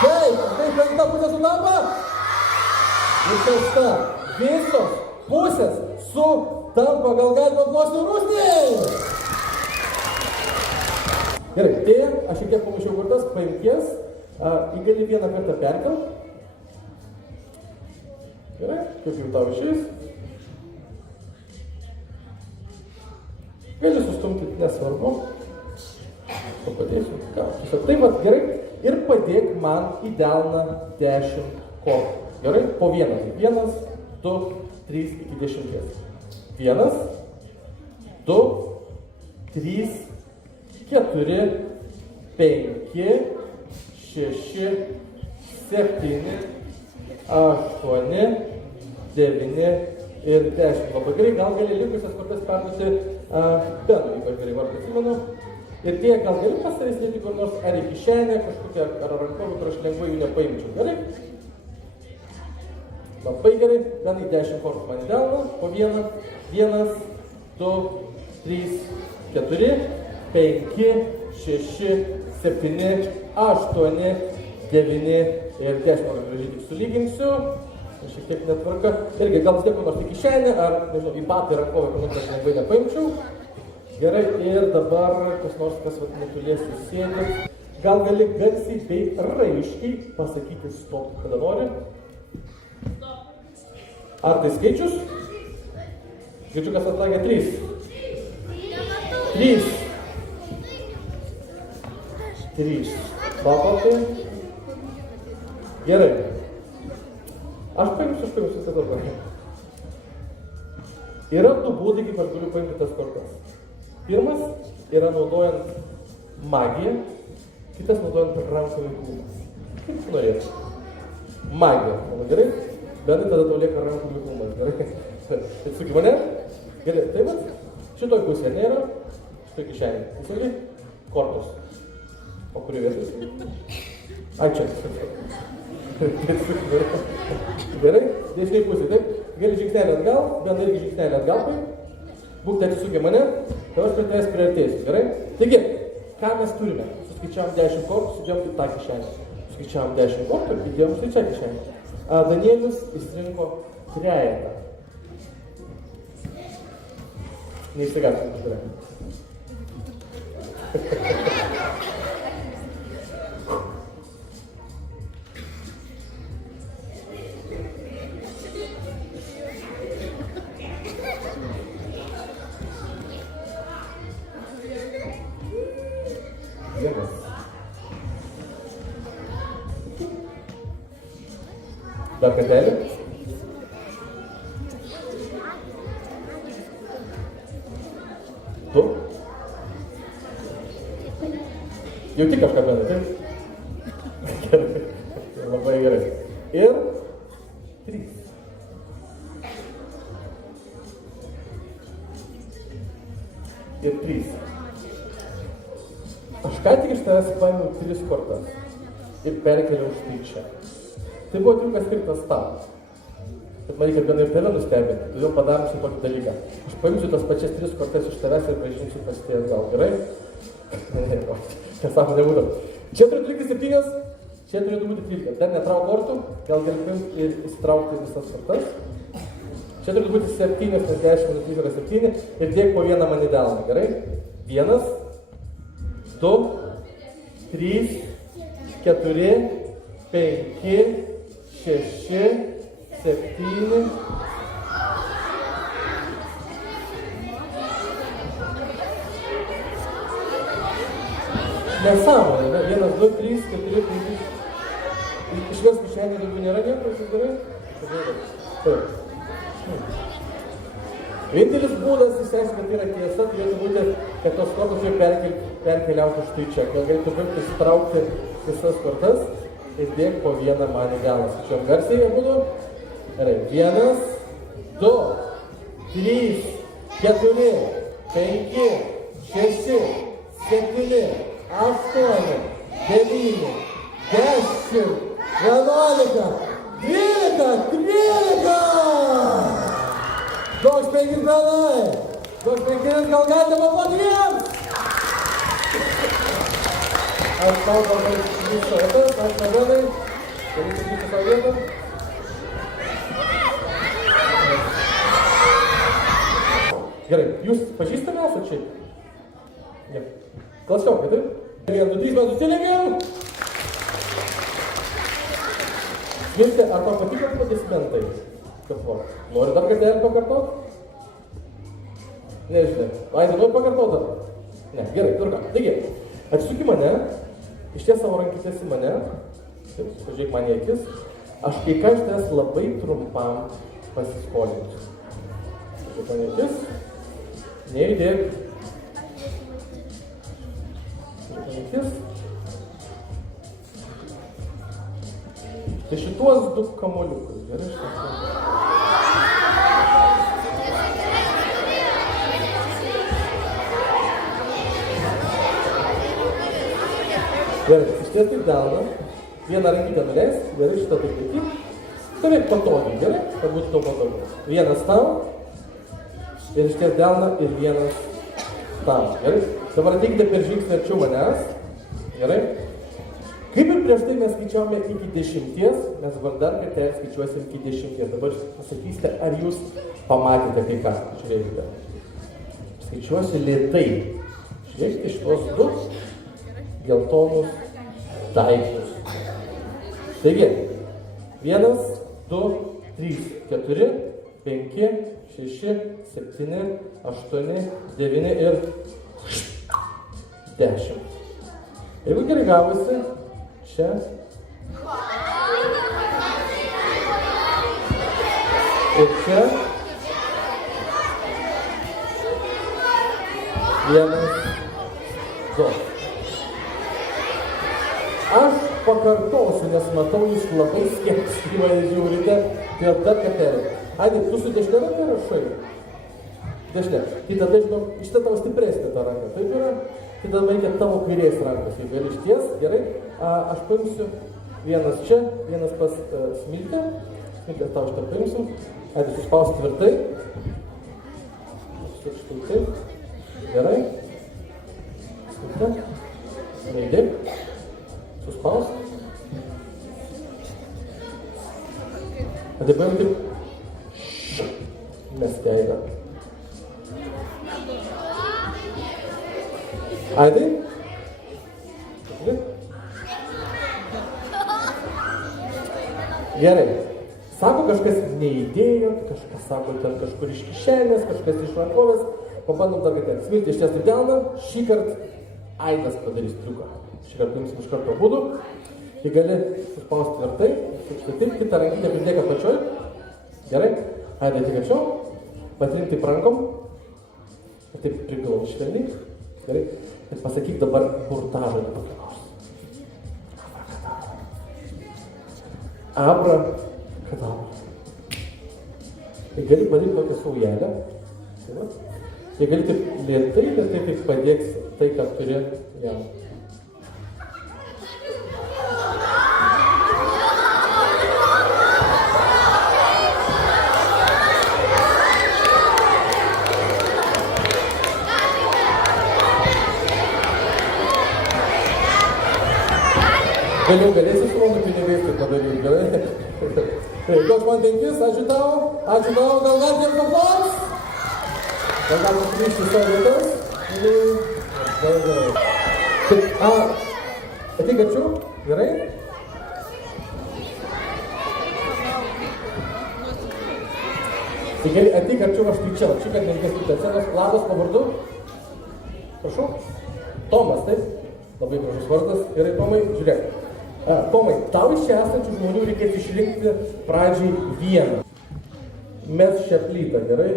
Taip, kaip penkta pusė sutampa? Ir šešta. Visos pusės sutampa. Gal galima plosti Rusnei? Gerai, tai aš šiek tiek pamačiau kortas, paimties, įgali vieną kartą perkelt. Gerai, kaip jau tau išeis. Gali sustumti, nesvarbu. Padėsiu. Tiesiog taip pat gerai. Ir padėk man į delną 10 kortų. Gerai? Po vieną. 1, 2, 3 iki 10. 1, 2, 3, 4, 5, 6, 7, 8, 9 ir 10. Labai gerai, gal gali likusias kortas perduoti Benui, ypač gerai vardą atsimenu. Ir tie gal gali pasirinkti kur nors ar į kišenę, kažkokią ar rankovį, kur aš lengvai jų nepaimčiau. Gerai? Labai gerai, Benai 10 kortų man į delną. Po 1, 2, 3, 4, 5, 6, 7, 8, 9 ir 10. Man gražiai tik sulyginsiu. Šiek tiek netvarka. Irgi gal vis tiek kur nors į kišenę, ar, nežinau, į batą ir rankovę, kur nors aš lengvai nepaimčiau. Gerai, ir dabar kas nors, kas netulėsi sėdi. Gal gali garsiai bei raiškiai pasakyti stop, kada nori. Ar tai skaičius? Skaičiukas atsakė 3. 3. 3. Papatai. Gerai. Aš paimsiu viską dabar. Yra 2 būdai, kaip aš galiu paimti tas kortas. Pirmas yra naudojant magiją, kitas naudojant rankų veiklumas. Kaip tu norėsi? Magija. Mano gerai? Bet tada tau lieka rankų veiklumas. Gerai? Tai suki mane? Gerai. Taip pat šitoj pusėje nėra. Šitoj kišenė. Įsaugi? Kortos. O kurį vietoj? Ai, čia. Gerai? Dešiniai pusė. Taip? Gali žingsnelį atgal. Bent irgi žingsnelį atgal paim. Būk, tai atsisukė mane, tai aš prie tavęs priartėsiu, gerai? Taigi, ką mes turime? Suskaičiavom 10 kortų, sudėjom į tą kišenę. Suskaičiavom 10 kortų, įdėjom į čia kišenę. Danielius išsirinko trejetą. Neįsigąsim, gerai. Dar kartelį. Tu? Jauti kažką bendrai, taip? Gerai. Labai gerai. Ir 3. ir 3. Aš ką tik iš tavęs paėmiau 3 kortas ir perkeliau štai čia. Tai buvo triukas skirtas tau. Bet man reikia gana ir tave nustebinti, todėl padarom štai tokį dalyką. Aš paimsiu tas pačias 3 kortas iš tavęs ir grąžinsiu pas tai atgal, gerai? Kas sako, nebūtų. Čia turėtų likti 7, čia turėtų būti 12. Dar netrauk kortų, gal gali paimti ir įsitraukti visas kortas. Čia turėtų būti 7, nes 10 minutės yra 7 ir dėk po vieną man į delną, gerai? 1, 2, 3, 4, 5, 6, 7. Nesąmonė, ne? 1, 2, 3, 4, 5. Išvers kišenį daugiau nėra nieko, jūs darai? Taip. Vienintelis būdas išsiaiškinti, kad tai yra tiesa, turėtų būti, kad tos kortos jau perkeliauti štai čia. Kad galėtų baigti įsitraukti visas kortas ir dėk po vieną man į galą. Skaičiuojam garsiai, jie būtų. Gerai. 1, 2, 3, 4, 5, 6, 7, 8, 9, 10, 11, 12, 13! Duok 5 galai! Duok 5, gal galite po 2? Aš kalbam visą vietas, aš negalai. Galite būti savo vietą. Gerai, jūs pažįstami esat šiaip? Ne. Klasiokai, taip? 1, 2, 3, mes susilegėm. Smilte, ar tau patiko aplodismentai? Nori dar kartelį pakartot? Nežinai. Aidai, nori pakartot dar? Ne, gerai, tvarka. Taigi, atsisuk į mane, išties savo rankytes į mane, taip, pažiūrėk man į akis, aš kai ką iš tavęs labai trumpam pasiskolinsiu. Pažiūrėk man į akis, nejudėk. Pažiūrėk man į akis. Tai šituos 2 kamuoliukus, gerai šitą. Gerai, išties taip delną, vieną rankytę nuleis, gerai šitą taip laikyk, stovėk patogiai, gerai, kad būtų tau patogiai. 1 tau, ir išties delną ir 1 tau, gerai. Dabar ateikite per žingsnį arčiau manęs, gerai. Kaip ir prieš tai mes skaičiuojame iki 10, mes dabar dar kartą skaičiuosim iki 10. Dabar pasakysite, ar jūs pamatėte kai ką. Žiūrėkite. Skaičiuosiu lėtai. Žiūrėkite šitos 2 geltonus daiktus. Taigi, 1, 2, 3, 4, 5, 6, 7, 8, 9 ir 10. Jeigu gerai gavosi, čia. Ir čia. 1, 2. Aš pakartosiu, nes matau, jūs labai skeptiškai mane žiūrite, tai dar kartelį. Aidai, tu su dešinė ranka rašai? Dešinė. Tai tada, žinau, šitą tavo stipresnė ta ranka, taip yra? Tai tada reikia tavo kairės rankos, jeigu gali išties, gerai. Aš paimsiu 1 čia, 1 pas Smiltę. Smiltę tau šitą paimsiu. Aidai, suspausti tvirtai. Štai taip. Gerai. Smiltę. Neįdėk. Suspaust. Dabar taip. Mes keidą. Aidai? Gerai. Sako, kažkas neįdėjo, kažkas sako, ten kažkur iš kišenės, kažkas iš rankovės. Pabandom dar kartą. Smilti išties taip delną. Šį kartą Aidas padarys triuką. Šį kartą imsim iš karto būdų. Tai gali suspausti tvirtai. Štai taip, kitą rankytę pridėk apačioj. Gerai. Aidai tik arčiau. Patrink taip rankom. Ir taip prigilom švelniai. Gerai. Ir pasakyk dabar burtažodį kokį nors. Abrakadabra. Ir gali padaryti tokią saujelę. Jei gali taip lėtai, taip padėks tai, ką turi jam. Vėliau galėsi su mano pinigais tai padaryti, gerai? Duok man 5, ačiū tau, gal dar tiek paplaus? Gal dar grįžti savo vietas? Gerai. Taip, ateik arčiau, gerai? Tai gerai, ateik arčiau, aš tai čia, kad nereikės tik atsienos. Labas, pavardu? Prašau. Tomas, taip? Labai gražus vardas. Gerai, Tomai, žiūrėk. Tomai, tau iš čia esančių žmonių reikės išrinkti pradžiai vieną. Mes šią plytą, gerai?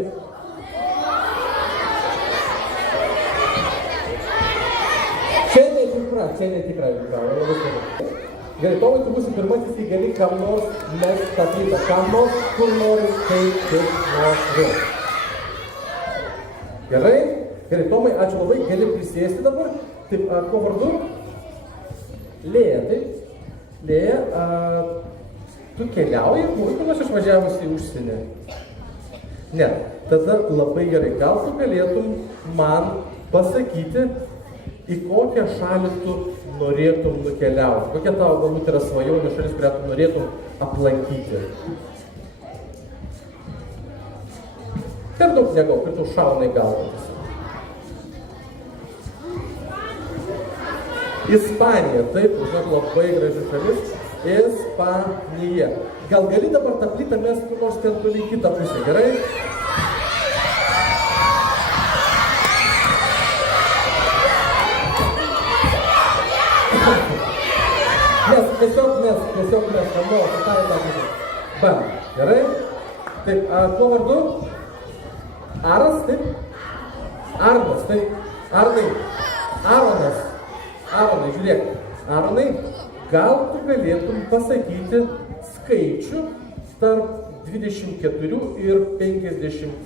Čia netikra, labai svarbu. Gerai, Tomai, tu būsi pirmasis, jei gali kam nors mes tą plytą, kam nors, kur nori, kaip nori. Gerai? Gerai, Tomai, ačiū labai, gali prisėsti dabar. Taip, ko vardu? Lėja, taip? Lėja, tu keliauji, buvai kur nors išvažiavusi į užsienį? Ne, tada labai gerai, gal tu galėtum man pasakyti, į kokią šalį tu norėtum nukeliauti? Kokia tavo galbūt yra svajonė šalis, kurią tu norėtum aplankyti? Per daug negau, per tu šaunai galvotis. Ispanija, taip, žinok, labai graži šalis. Ispanija. Gal gali dabar tą plytą mes kur nors ten toli į kitą pusę, gerai? Tiesiog mes, kamo, tai tą pusę. Bam, gerai? Taip, kuo vardu? Aras, taip? Arnas, taip? Aronas. Aronai, žiūrėk, Aronai, gal tu galėtum pasakyti skaičių tarp 24 ir 50?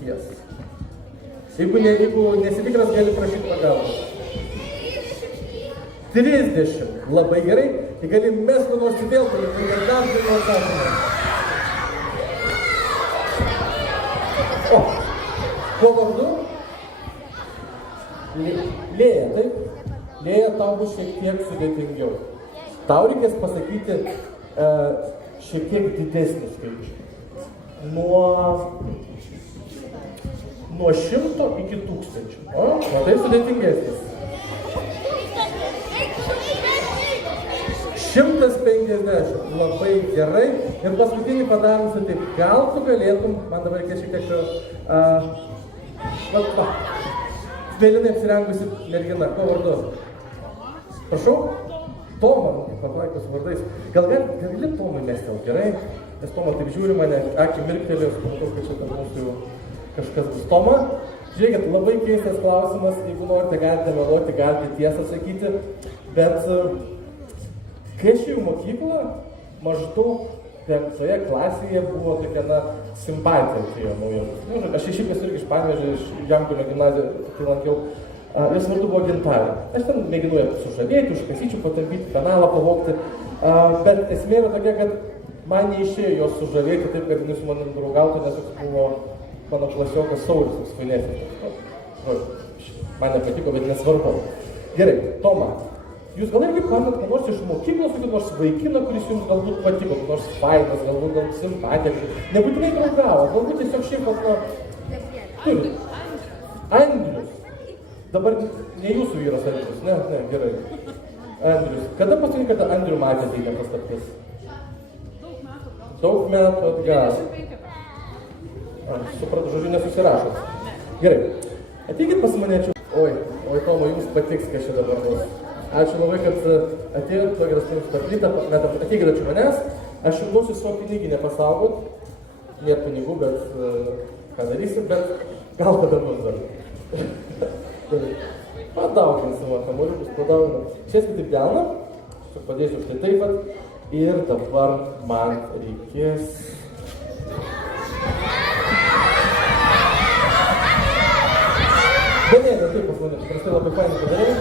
Jeigu nesitikras, gali prašyti pagalbos. 30, labai gerai, tai gali mes kur nors įvėlti, ir dar kur nors atsakymą. O, kuo vardu? Lėja, taip? Lėja, tau bus šiek tiek sudėtingiau. Tau reikės pasakyti šiek tiek didesnį skaičių. Nuo 100 iki 1000. O, tai sudėtingesnis. 150. Labai gerai. Ir paskutinį padarysiu taip. Gal tu galėtum, man dabar reikės šiek tiek mėlynai apsirengusi mergina. Ko vardu? Prašau? Toma, papaikus vardais. Gal gali Tomai mestel, gerai? Nes Toma taip žiūri mane, akį mirktelės, matau, kad čia mūsų kažkas bus. Toma, žiūrėkit, labai keistas klausimas, jeigu norite, galite meluoti, galite tiesą sakyti, bet kai aš jau mokyklą, maždaug 5 klasėje buvo tokia, simpatija atėjo nauja. Aš šiaip esu irgi iš Panevėžio, iš Žemkalnio gimnaziją, tai lankiau. Jos vardu buvo Gintarė. Aš ten mėginau ją sužavėti, už kasyčių patampyti, kanalą pavogti, bet esmė yra tokia, kad man neišėjo jos sužavėti taip, kad jinai su manim draugautų, nes toks buvo mano klasiokas Saulis, toks fainesnis. Man nepatiko, bet nesvarbu. Gerai, Toma, jūs gal irgi pamet, kad nors iš mokyklos, kokį nors vaikiną, kuris jums galbūt patiko, kad nors fainas, galbūt simpatija, nebūtinai draugavo, galbūt tiesiog šiaip turi. Andrius. Dabar ne jūsų vyras Andrius, ne, gerai. Andrius. Kada pasirinkate Andrių matėte, tai nepaslaptis? Daug metų atgal. Supratau, žodžiu, nesusirašot. Gerai. Ateikit pas mane čia. Oi, Toma, jums patiks, kas čia dabar bus. Ačiū labai, kad atėjot, tokias jums patlytą. Ateikit čia manęs. Aš jums duosiu savo piniginę pasaugot. Nėra pinigų, bet ką darysiu, bet gal tada bus dar. Padauginsim kamuoliukus, padauginam. Sėskit į delną, padėsiu štai taip pat. Ir dabar man reikės... tikrai labai fainai padarėjai.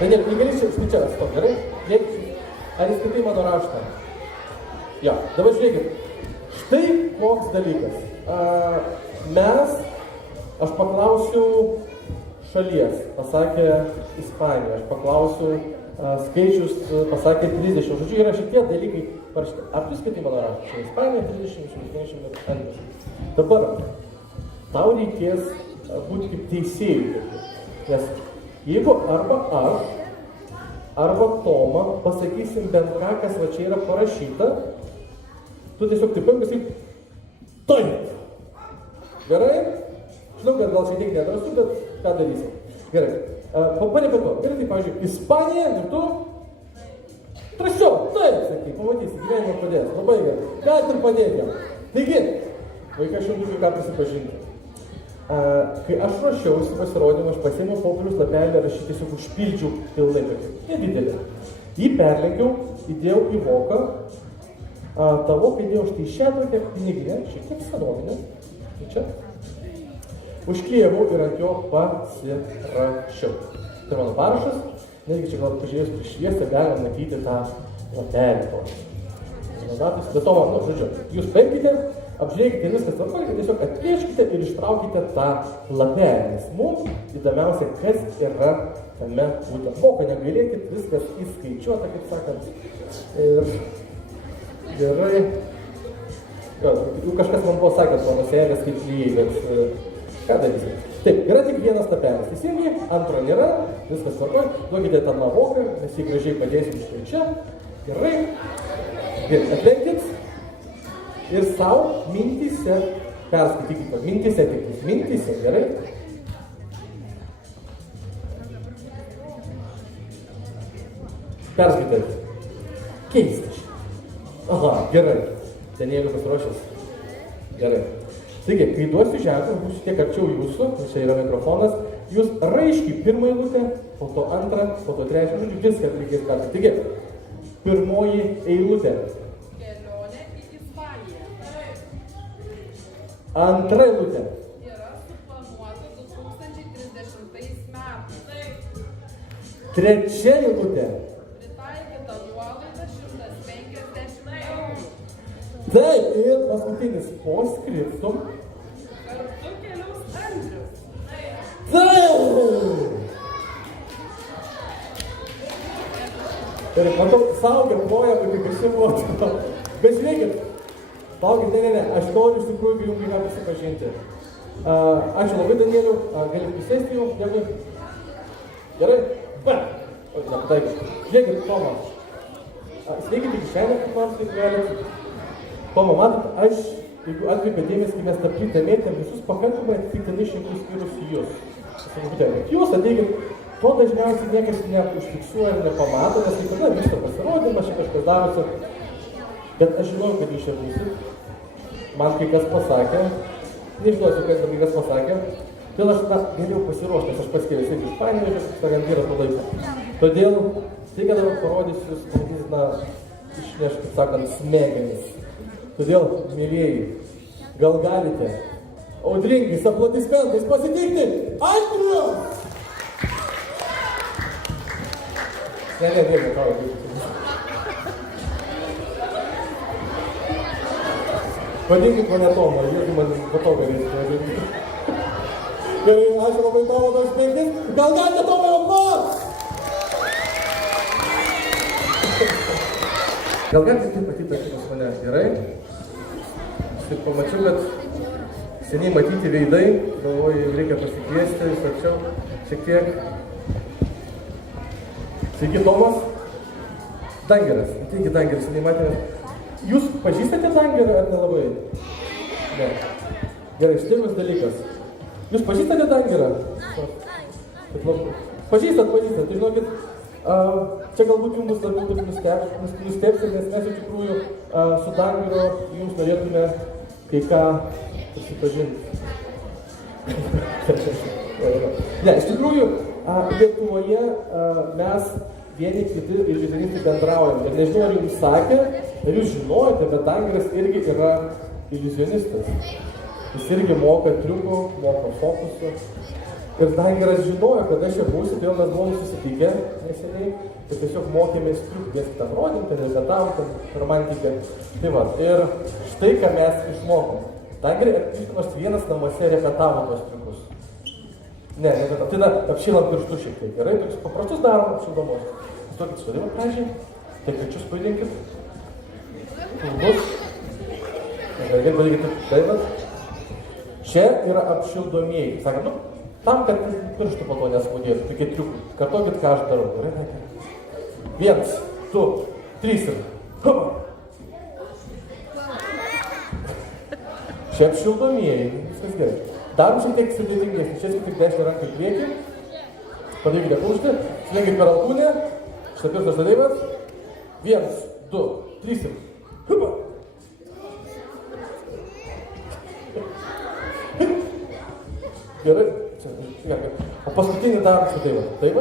Daniel, negali čia stop, gerai? Ar įskaitai mano raštą? Jo, dabar žiūrėkit. Štai koks dalykas. Aš paklausiu šalies, pasakė Ispanija, aš paklausiu skaičius, pasakė 30. Žodžiu, yra šitie dalykai parašyti. Ar tu skaitai mano raštą? Ispanija 30, 50 ir 50. Dabar tau reikės būti kaip teisėjų. Nes jeigu arba aš, arba Toma pasakysim bent ką, kas va čia yra parašyta, tu tiesiog taip pasakyk taip. Gerai? Žinau, kad gal šiek tiek nedrasu, bet ką darysim. Gerai. Parepetuok. Gerai, tai pavyzdžiui, Ispanija ir tu drąsiau, taip, sakai, pamatysi, gyvenimą padės. Labai gerai. Galit ir padėti jam. Taigi, vaikai, aš jau turiu ką prisipažinti. Kai aš ruošiausi pasirodymą, aš pasiėmiau popieriaus lapelį ir aš jį tiesiog užpildžiau pilnai, nedidelį. Jį perlenkiau, įdėjau į voką, tą voką įdėjau štai šią tokią piniginę, šiek tiek senovinę, čia. Užklijavau ir ant jo pasirašiau. Tai mano parašas, netgi čia gal pažiūrėjus prieš šviesą, galima matyti tą lapelį tokį. Bet to man, žodžiu, jūs paimkite, apžiūrėkite viskas tvarkoj, tiesiog atplėškite ir ištraukite tą lapelį, nes mums įdomiausia, kas yra tame būtent. Voką negailėkit, viskas įskaičiuota, kaip sakant. Ir gerai. Jau kažkas man buvo sakęs, mano senės kaip lygiai, bet ką darysim. Taip, yra tik vienas lapelis. Teisingai, antro nėra, viskas tvarkoj. Duokite tą voką, mes jį gražiai padėsim štai čia. Gerai. Gerai, atlenkit. Ir savo mintise, perskaitykite, mintise tik, mintise, gerai? Perskaitėte. Keista šitą. Aha, gerai. Danieliu pasiruošęs. Gerai. Taigi, kai duosiu ženklą, būsiu tiek arčiau jūsų, čia yra mikrofonas, jūs raiškiai pirmą eilutę, po to antrą, po to trečią, žodžiu, viską reikės kartą. Taigi, pirmoji eilutė. Antra eilutė. Yra suplanuota 2030 metais. Trečia eilutė. Pritaikyta nuolaida 150 eurų. Taip, ir paskutinis postscriptum. Kartu keliaus Andrius. Taip! Ir matau, saugė ploja, kaip ir šiuo. Bet žiūrėkit. Palaukit, ne, aš noriu iš tikrųjų jums ką prisipažinti. Ačiū labai, Danieliu, gali prisėsti jau, dėkui. Gerai? Va! Nepataikiu. Žiūrėkit, Toma. Sveikite kišenę, kaip nors, kaip galit. Toma, matot, aš, jeigu atkreipė dėmesį, kai mes tą plytą mėtėm, visus pakankamai atitiktinai šimtus skyrus jūs. Jūs ateikit, to dažniausiai niekas neužfiksuoja ir nepamato, nes kai kada vyksta pasirodymas, čia kažkas darosi. Bet aš žinau, kad jūs čia būsit. Man kai kas pasakė, nežinosiu, kas dabar kas pasakė, todėl aš galėjau pasiruošti, nes aš pats keliausi iš Panevėžio, sakant, yra to laiko. Todėl, tai, kad dabar parodysiu, jūs pamatys, išneš, kaip sakant, smegenis. Todėl, mėlieji, gal galite audringais aplodismentais pasitikti Andrių! Ne, tau, vadinkit mane Tomą, jeigu man po to galėsite vadinti. Gerai, ačiū labai Tomo, tos penkis. Gal galite Tomą jau plot? Gal galite taip matyti akimis mane, gerai? Aš taip pamačiau, kad seniai matyti veidai, galvoju, reikia pasikviesti, vis arčiau, šiek tiek. Sveiki, Tomas. Dangeras, ateikit Dangeras, seniai matėme. Jūs pažįstate Dangerą ar nelabai? Ne. Gerai, štai dalykas. Jūs pažįstate Dangerą? Pažįstat, tai žinokit, čia galbūt jums bus labiau taip nustebsi, nes mes iš tikrųjų su Dangeru jums norėtume kai ką prisipažinti. Ne, iš tikrųjų, Lietuvoje mes vieni kiti iliuzionistai bendraujam. Ir nežinau, ar jums sakė, ar jūs žinojote, bet Dangeras irgi yra iliuzionistas. Jis irgi moka triukų, moka fokusų. Ir Dangiras žinojo, kad aš čia būsiu, tai jau mes buvom susitikę neseniai ir tiesiog mokėmės triukų, viens kitam rodėm, ten repetavom, ten romantikę. Tai va, ir štai ką mes išmokom. Dangirai, nors vienas namuose repetavo tos triukus. Ne, nepetavo. Tai da, apšilam pirštų šiek tiek. Gerai, tokius paprastus darom, apšildamos. Stokit sudėjimą pradžiai, tiek pečius pajudėkit. Pilgus. Gerai, padarykite taip. Čia yra apšildomieji. Sakant, tam, kad pirštų po to neskaudėtų, tokie triukai. Kartokit, ką aš darau. Gerai? 1, 2, 3 ir... Hupa! Čia apšildomieji. Viskas gerai. Darom šiek tiek sudėtingesnį. Čia tik dešinę ranką į priekį. Padėkite pulštį. Slenkit per alkūnę. Šitą pirštą sudėjimas. 1, 2, 3 ir... Hupa! Gerai. O paskutinį darom su taip. Taip.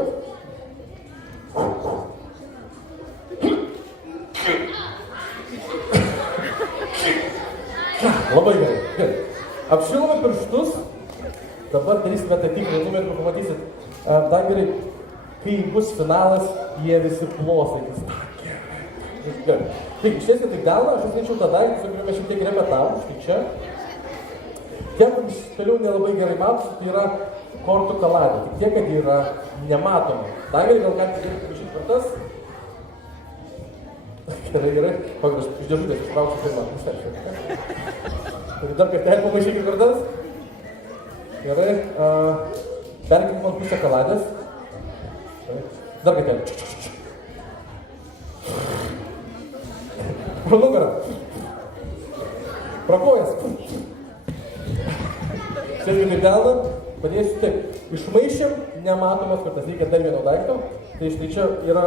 Labai gerai. Gerai. Apšilome pirštus. Dabar darysime tą tikrą numerį, pamatysit. Dangirai, kai bus finalas, jie visi plosakys. Gerai. Taigi, ištieskit tik delną, aš atskaičiau tą daiktą, su kuriuo mes šiek tiek repetavom. Štai čia. Tie, kur toliau nelabai gerai matosi, tai yra kortų kaladė. Tik tiek, kad yra nematoma. Dangirai, gal galite daryti pašyti kartas? Gerai. Pagaliau, iš dėžutės ištrauksiu pirmą. Dar kartelį pamaišykit kartas. Gerai. Perkit man pusę kaladės. Dar kartelį. Pro nugarą. Pro kojas. Sėskit į delną, padėsiu taip. Išmaišėm nematomas kartas. Reikia dar vieno daikto. Tai štai čia yra...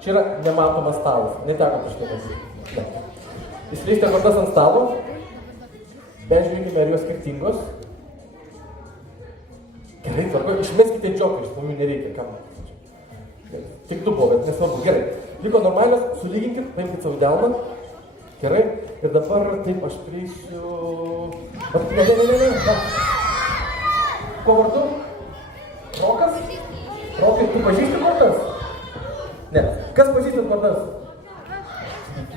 Čia yra nematomas stalas. Neteko kažkaip. Ne. Įsileisite kortas ant stalo. Peržiūrėkime, ar jos skirtingos. Gerai, tvarko. Išmeskite džokerius. Mum jų nereikia. Kam? Tik du buvo, bet nesvarbu. Gerai. Liko normalios. Sulyginkit. Paimkit savo delną. Gerai. Ir dabar taip aš prieisiu... Ne. Ko vardu? Rokas? Rokai, tu pažįsti kortas? Ne. Kas pažįstat kortas?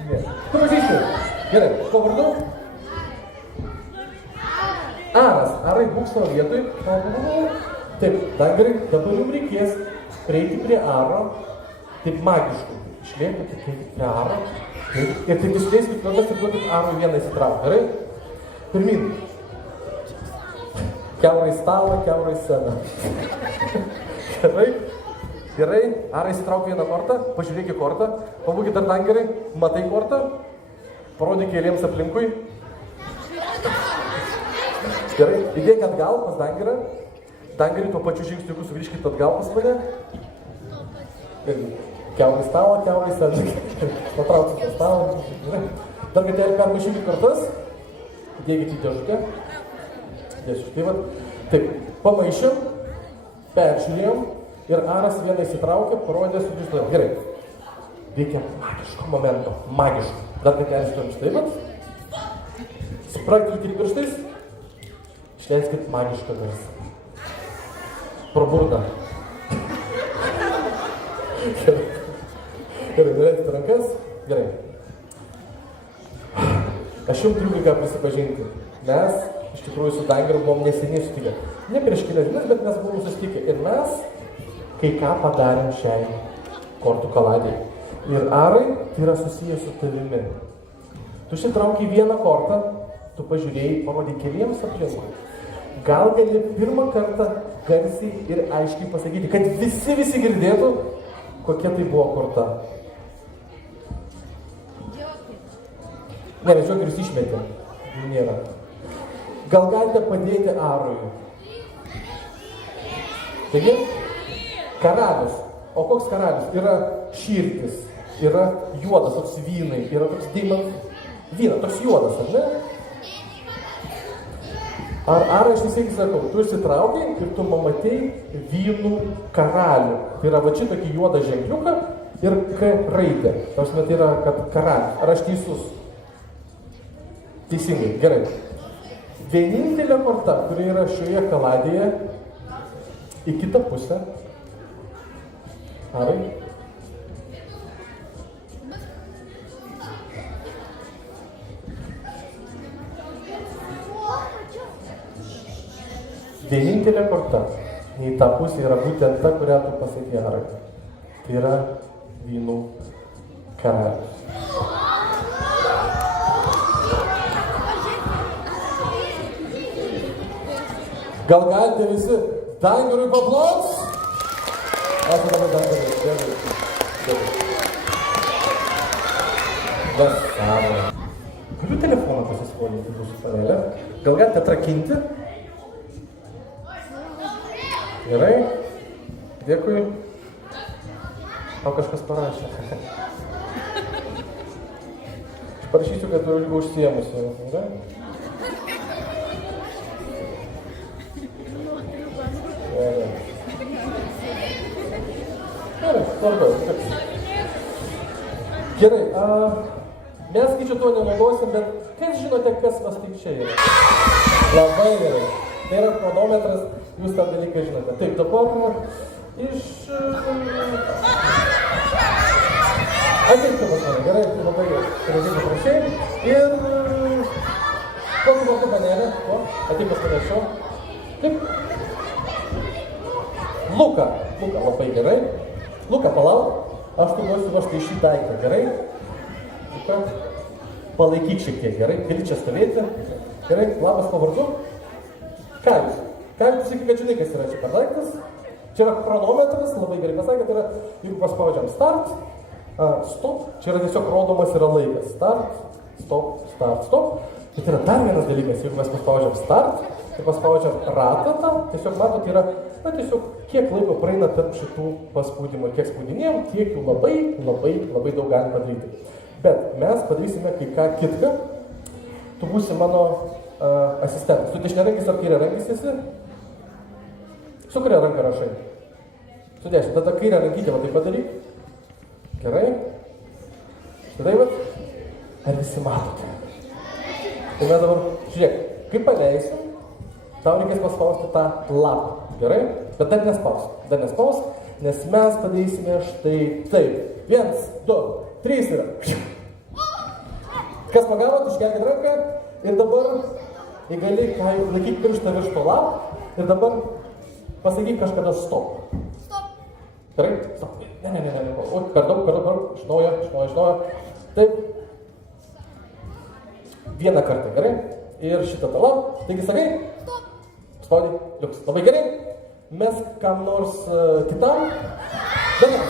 Ne. Tu pažįsti? Gerai. Ko vardu? Aras. Arai, būk savo vietoj. Taip, Dangirai, dabar jums reikės prieiti prie aro. Taip magiškai. Išlėkite prie aro. Ir taip išleiskit kortas ir duokit arui vieną įsitraukti. Gerai? Pirmin. Kiaurai stalą, kiaurai sceną. Gerai. Arai įsitrauk vieną kortą. Pažiūrėk į kortą. Pabūkit dar Dangirai. Matai kortą. Parodyk kėlėms aplinkui. Gerai. Įdėk atgal pas Dangirą. Dangirai tuo pačiu žingsniuku sugrįžkit atgal pas mane. Kiaurai stalą, kiaurai sceną. Patrauksit tą stalą. Dar kartelį permaišykit kortas. Įdėkit į dėžutę. Taip, pamaišėm, peržiūrėjom ir Aras vieną įsitraukė, parodė sugrįžtą. Gerai. Reikia magiško momento. Magiško. Dar kartelį šitam štai pat. Spraktelkit pirštais. Išleiskit magišką garsą. Pro burną. Gerai, nuleikite rankas. Gerai. Aš jums turiu ką prisipažinti. Mes iš tikrųjų su Dangiru buvom neseniai sutikę. Ne prieš kelias dienas, bet mes buvom susitikę. Ir mes kai ką padarėm šiai kortų kaladai. Ir Arai tai yra susijęs su tavimi. Tu šitraukiai vieną kortą, tu pažiūrėjai, parodai keliems aplinkui. Gal gali pirmą kartą garsiai ir aiškiai pasakyti, kad visi girdėtų, kokia tai buvo korta. Ne, žiūrėkit, išmetė. Nėra. Gal galite padėti Arui? Taigi, karalius. O koks karalius? Yra širtis, yra juodas, toks vynai, yra toks vynas, toks juodas, ar ne? Ar Arai, aš tiesiog sakau, tu išsitraukiai ir tu pamatei vynų karalių. Tai yra va čia tokį juodą ženkliuką ir K raidė. Tai yra, kad karalius. Ar aš teisus? Teisingai, gerai. Vienintelė korta, kuri yra šioje kaladėje, į kitą pusę. Arai. Vienintelė korta į tą pusę yra būtent ta, kurią tu pasakė, Arai. Tai yra vynų karalius. Gal galite visi Dangarui paplots? Ačiū labai Dangarui. Vasarą. Galiu telefoną pasiskolinti jūsų panelę? Gal galite atrakinti? Gerai? Dėkui. O kažkas parašė. Aš parašysiu, kad turiu lygų užsiemusi. Gerai? Gerai, tvarkoj. Gerai, mes skaičių to nenaudosim, bet kas žinote, kas vas taip čia yra? Labai gerai. Tai yra chronometras, jūs tą dalyką žinote. Taip, dabar iš... Ateikite pas mane, gerai, labai gražiai paprašiai. Ir... Kokį vardu panelė? Ateik pas mane šio. Taip. Luka, labai gerai. Luka, palauk. Aš tu duosiu va štai šį daiktą, gerai? Luka, palaikyk šiek tiek, gerai? Gali čia stovėti. Gerai, labas pavardu. Ką jūs sakai, kad žinai, kas yra čia per daiktas? Čia yra chronometras, labai gerai pasakė, tai yra, jeigu paspaudžiam start, stop, čia yra tiesiog rodomas yra laikas. Start, stop. Bet yra dar vienas dalykas, jeigu mes paspaudžiam start, tai paspaudžiam ratatą, tiesiog matot, yra, tiesiog kiek laiko praeina tarp šitų paspaudimų, kiek spaudinėjom, tiek jų labai daug galim padaryti. Bet mes padarysime kai ką kitką, tu būsi mano asistentas. Tu dešiniarankis ar kairiarankis esi? Su kuria ranka rašai? Su dešinė. Tada kairę rankytę va taip padaryk. Gerai. Tada va. Ar visi matote? Tai mes dabar, žiūrėk, kaip paleisim, tau reikės paspausti tą lapą. Gerai? Bet dar nespausk, nes mes padarysime štai taip. 1, 2, 3 ir... Kas pagavot, iškelkit ranką ir dabar įgali laikyk pirštą virš to lapą ir dabar pasakyk kažkada stop. Stop. Gerai? Stop. Ne. O, per daug. Iš naujo. Taip. Vieną kartą, gerai? Ir šitą tą lapą. Taigi sakai? Stop. Spaudai. Liuks. Labai gerai. Mes kam nors kitam. Dabar.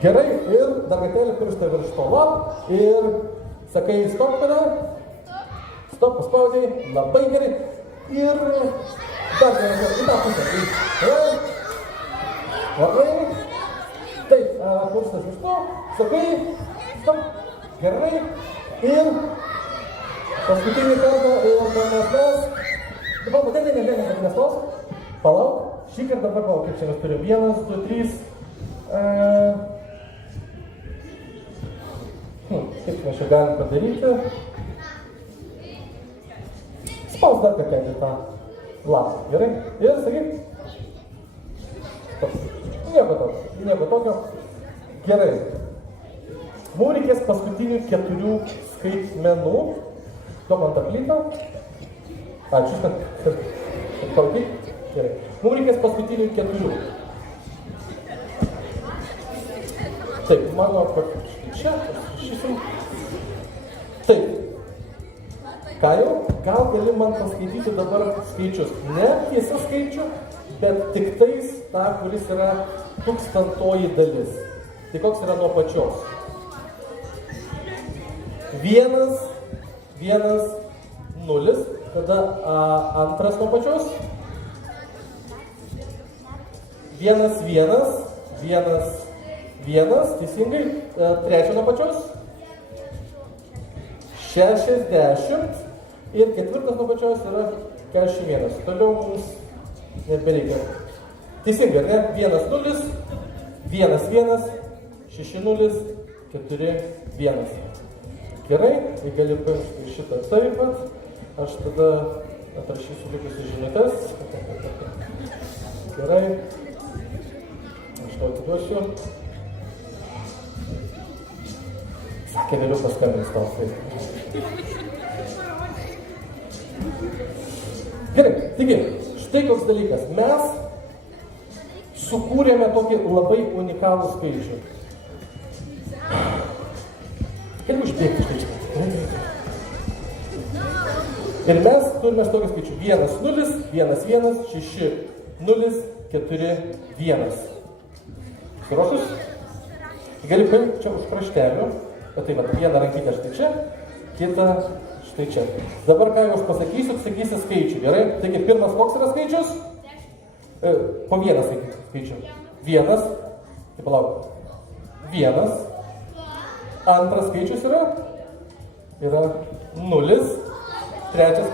Gerai, ir dar kartelį pirštą virš to lapą ir sakai stop kada. Stop, paspaudai, labai gerai. Ir dar į tą pusę. Labai. Taip, pirštas virš to, sakai stop, gerai. Ir paskutinį kartą ir mes. Dabar, ne, palauk. Šį kartą dabar palauk, kaip čia mes turim. 1, 2, 3. Kaip mes čia galim padaryti? Spaus dar kartelį tą lapą, gerai? Ir sakyk. Nieko tokio. Gerai. Mums reikės paskutinių 4 skaitmenų. Duok man tą plytą. Ačiū. Palaikyk. Gerai. Mums reikės paskutinių 4. Taip, mano čia. Taip. Ką jau? Gal gali man paskaityti dabar skaičius. Ne tiesa skaičių, bet tik tais tą, kuris yra 1000 dalis. Tai koks yra nuo pačios? 1, 0. Tada antras nuo pačios. 1, 1. Teisingai. Trečio nuo pačios. 60 ir ketvirtas nuo pačios yra 41. Toliau mums nebereikia. Teisingai, ne? 1, 0, 1, 1, 6, 0, 4, 1. Gerai, tai gali paimti šitą taip pat. Aš tada atrašysiu likusius žinutės. Gerai. Aš tau atiduosiu. Sakė, vėliau paskambins tau. Gerai, taigi, štai koks dalykas. Mes sukūrėme tokį labai unikalų skaičių. Galiu užbėgti štai čia. Ir mes turime tokį skaičių. 1, 0, 1, 1, 6, 0, 4, 1. Suruošus? Gali paimti čia už kraštelio. Tai va, vieną rankytę štai čia, kitą štai čia. Dabar ką jau aš pasakysiu, sakysi skaičių, gerai? Taigi pirmas koks yra skaičius? Po vieną skaičių. 1, tai palauk. 1. Antras skaičius yra 0. Trečias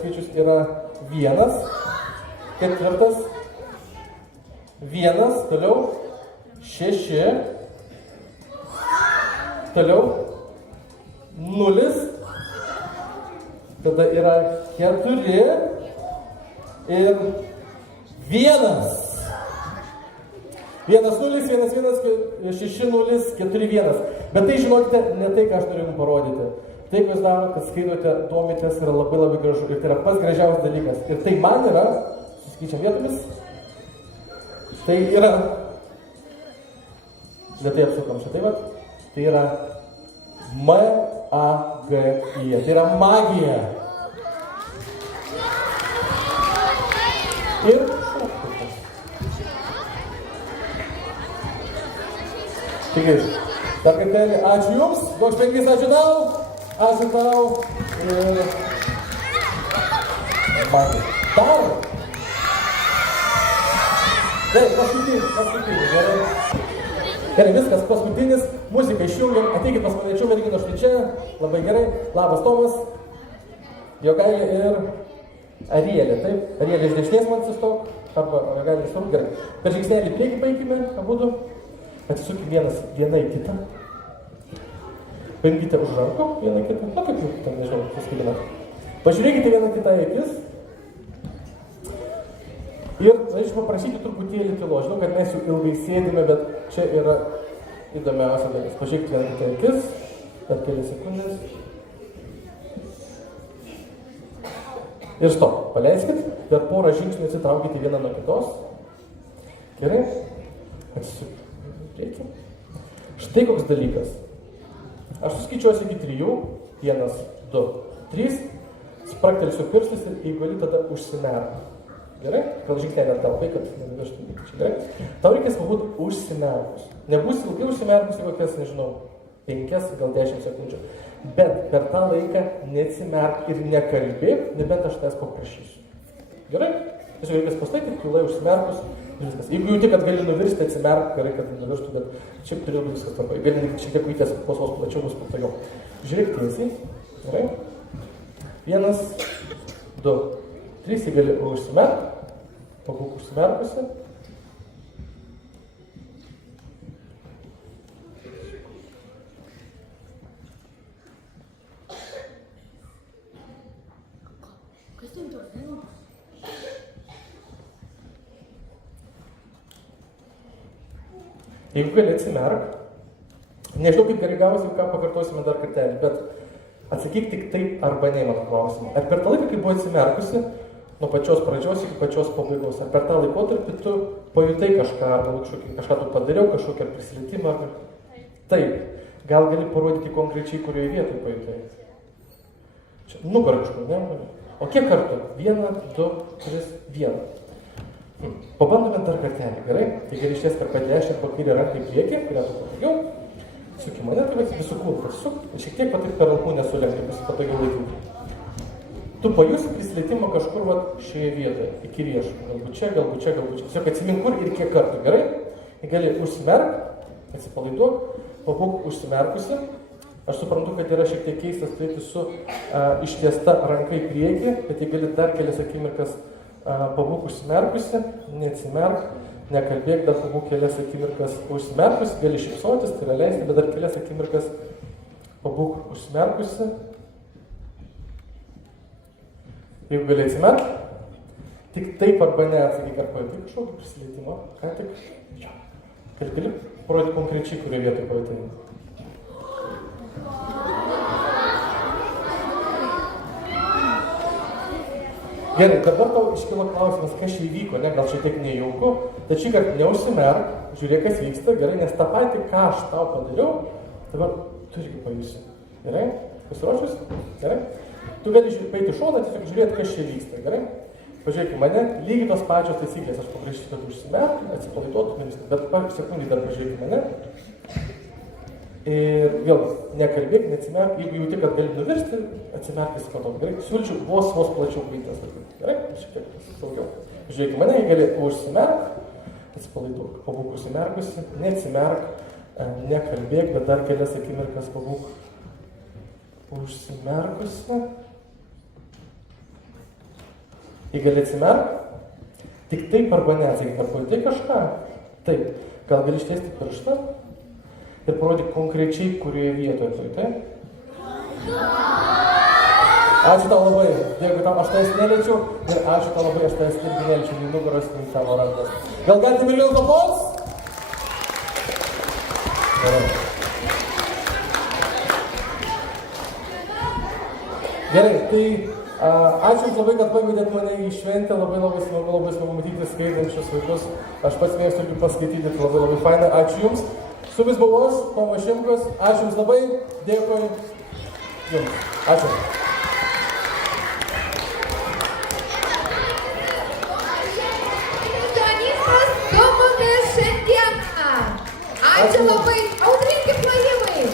skaičius yra 1. Ketvirtas 1. Toliau 6. Toliau 0. Tada yra 4 ir 1. 1, 0, 1, 1, 6, 0, 4, 1. Bet tai žinokite, ne tai, ką aš noriu jums parodyti. Tai, ką jūs darote, kad skaitote, domitės, yra labai labai gražu. Ir tai yra pats gražiausias dalykas. Ir tai man yra, suskaičiam vietomis, tai yra, lėtai apsukam šitai va, tai yra M-A-G-I. Tai yra magija. Ir taigi, dar kartelį, ačiū jums, duok 5, ačiū tau, ir magija. Dar. Taip, paskutinį, gerai. Gerai, viskas, paskutinis, muzika išjungiam, ateikit pas mane, merginos štai čia, labai gerai, labas Tomas, Jogailė ir Arielė, taip, Arielė iš dešinės man atsistok, arba Jogailė iš gerai. Per žingsnelį priekį paeikime, abudu, atsisukim viena į kitą, paimkite už rankų vieną į kitą, na kaip jūs ten, nežinau, suskaitinat. Pažiūrėkite vieną kitą į akis. Ir norėčiau paprašyti truputėlį tylos. Žinau, kad mes jau ilgai sėdime, bet čia yra įdomiausia dalis. Pažiūrėkite vieną kitą akis, dar kelias sekundės. Ir stop, paleiskit, per porą žingsnių atsitraukite vieną nuo kitos. Gerai? Atsisukite. Štai koks dalykas. Aš suskaičiuosiu iki 3. 1, 2, 3. Spraktelsiu pirštais ir jeigu gali tada užsimerk. Gerai? Gal žingsnelį atkalbai, kad nenuvežtum. Gerai? Tau reikės pabūt užsimerkus. Nebus ilgai užsimerkus, kokias, nežinau, 5, gal 10 sekundžių. Bet per tą laiką neatsimerk ir nekalbėk, nebent aš tavęs paprašysiu. Gerai? Tiesiog reikės pastatyti, tylai užsimerkus ir viskas. Jeigu jauti, kad gali nuvirsti, atsimerk, gerai, kad nuvirštų, bet šiaip turėjo būti viskas tvarkoje. Gali šiek tiek vytės klausos plačiau, bus patogiau. Žiūrėk tiesiai. Gerai? 1, 2, 3, gali užsimerk. Pabūk užsimerkusi. Jeigu gali atsimerk, nežinau kaip gerai gausi, ką pakartosime dar kartelį, bet atsakyk tik taip arba ne mano klausimą. Ar per tą laiką, kai buvo atsimerkusi, nuo pačios pradžios iki pačios pabaigos, ar per tą laikotarpį tu pajutai kažką, arba kažką tu padariau, kažkokią prisilietimą? Taip. Gal gali parodyti konkrečiai, kurioje vietoje pajutai? Čia nugarą kažkur, ne? O kiek kartų? 1, 2, 3, 1. Pabandome dar kartelį, gerai? Tai gali išties per padešę arba kairę ranką į priekį, kurią tu patogiau. Suki mane, tai visų kūnų pasisuk, šiek tiek patik per alkūnę sulenkti, bus patogiau laikyti. Tu pajusi prisilietimą kažkur va šioje vietoje, iki riešų. Galbūt čia, galbūt čia, galbūt čia. Tiesiog atsimink kur ir kiek kartų, gerai? Gali užsimerk, atsipalaiduok, pabūk užsimerkusi. Aš suprantu, kad yra šiek tiek keistas turėti su ištiesta ranka į priekį, bet jei gali dar kelias akimirkas pabūk užsimerkusi, neatsimerk, nekalbėk, dar pabūk kelias akimirkas užsimerkusi, gali šypsotis, tai yra leisti, bet dar kelias akimirkas pabūk užsimerkusi. Jeigu gali atsimerk, tik taip arba ne atsakyk, ar pajautei kažkokį prisilietimą, ką tik. Gali parodyti konkrečiai, kurioje vietoje pajautei. Gerai, dabar tau iškilo klausimas, kas čia įvyko, ne, gal šiek tiek nejauku, tačiau kad neužsimerk, žiūrėk, kas vyksta, gerai, nes tą patį, ką aš tau padariau, dabar tu irgi pajusi. Gerai? Pasiruošus? Gerai? Tu gali paeiti šoną, tiesiog žiūrėti, kas čia vyksta, gerai? Pažiūrėk į mane, lygiai tos pačios taisyklės, aš paprašysiu, kad užsimerktum, atsipalaiduotum ir viską, bet per sekundį dar pažiūrėk į mane. Ir vėl nekalbėk, neatsimerk, jeigu jauti, kad gali nuvirsti, atsimerk viską to, gerai? Siūlyčiau vos plačiau paimtas, gerai? Šiek tiek saugiau. Žiūrėk į mane, jei gali užsimerk, atsipalaiduok, pabūk užsimerkusi, neatsimerk, nekalbėk, bet dar kelias akimirkas pabūk užsimerkusi. Jei gali atsimerk, tik taip arba ne, sakyk, ar pajutai kažką? Taip, gal gali ištiesti pirštą ir parodyk konkrečiai, kurioje vietoje pajutai? Ačiū tau labai, dėkui tau, aš tavęs neliečiau ir ačiū tau labai, aš tavęs irgi neliečiau, nei nugaros, nei savo rankas. Gal galite milijonų papos? Gerai, tai ačiū Jums labai, kad pakvietėt mane į šventę, labai smagu matyti skaitančius vaikus. Aš pats mėgstu irgi paskaityti, tai labai faina, ačiū Jums. Su Jumis buvau, Tomas Šimkus, ačiū Jums labai, dėkui Jums. Ačiū. Lituanistas Domantas šiandieną. Ačiū labai, audringi plojimai.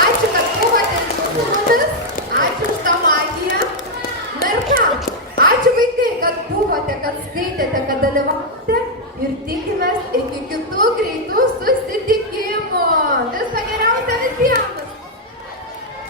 Ačiū, kad buvote su mumis, ačiū už tą magiją. Na ir ką, ačiū vaikai, kad buvote, kad skaitėte, kad dalyvavote ir tikite.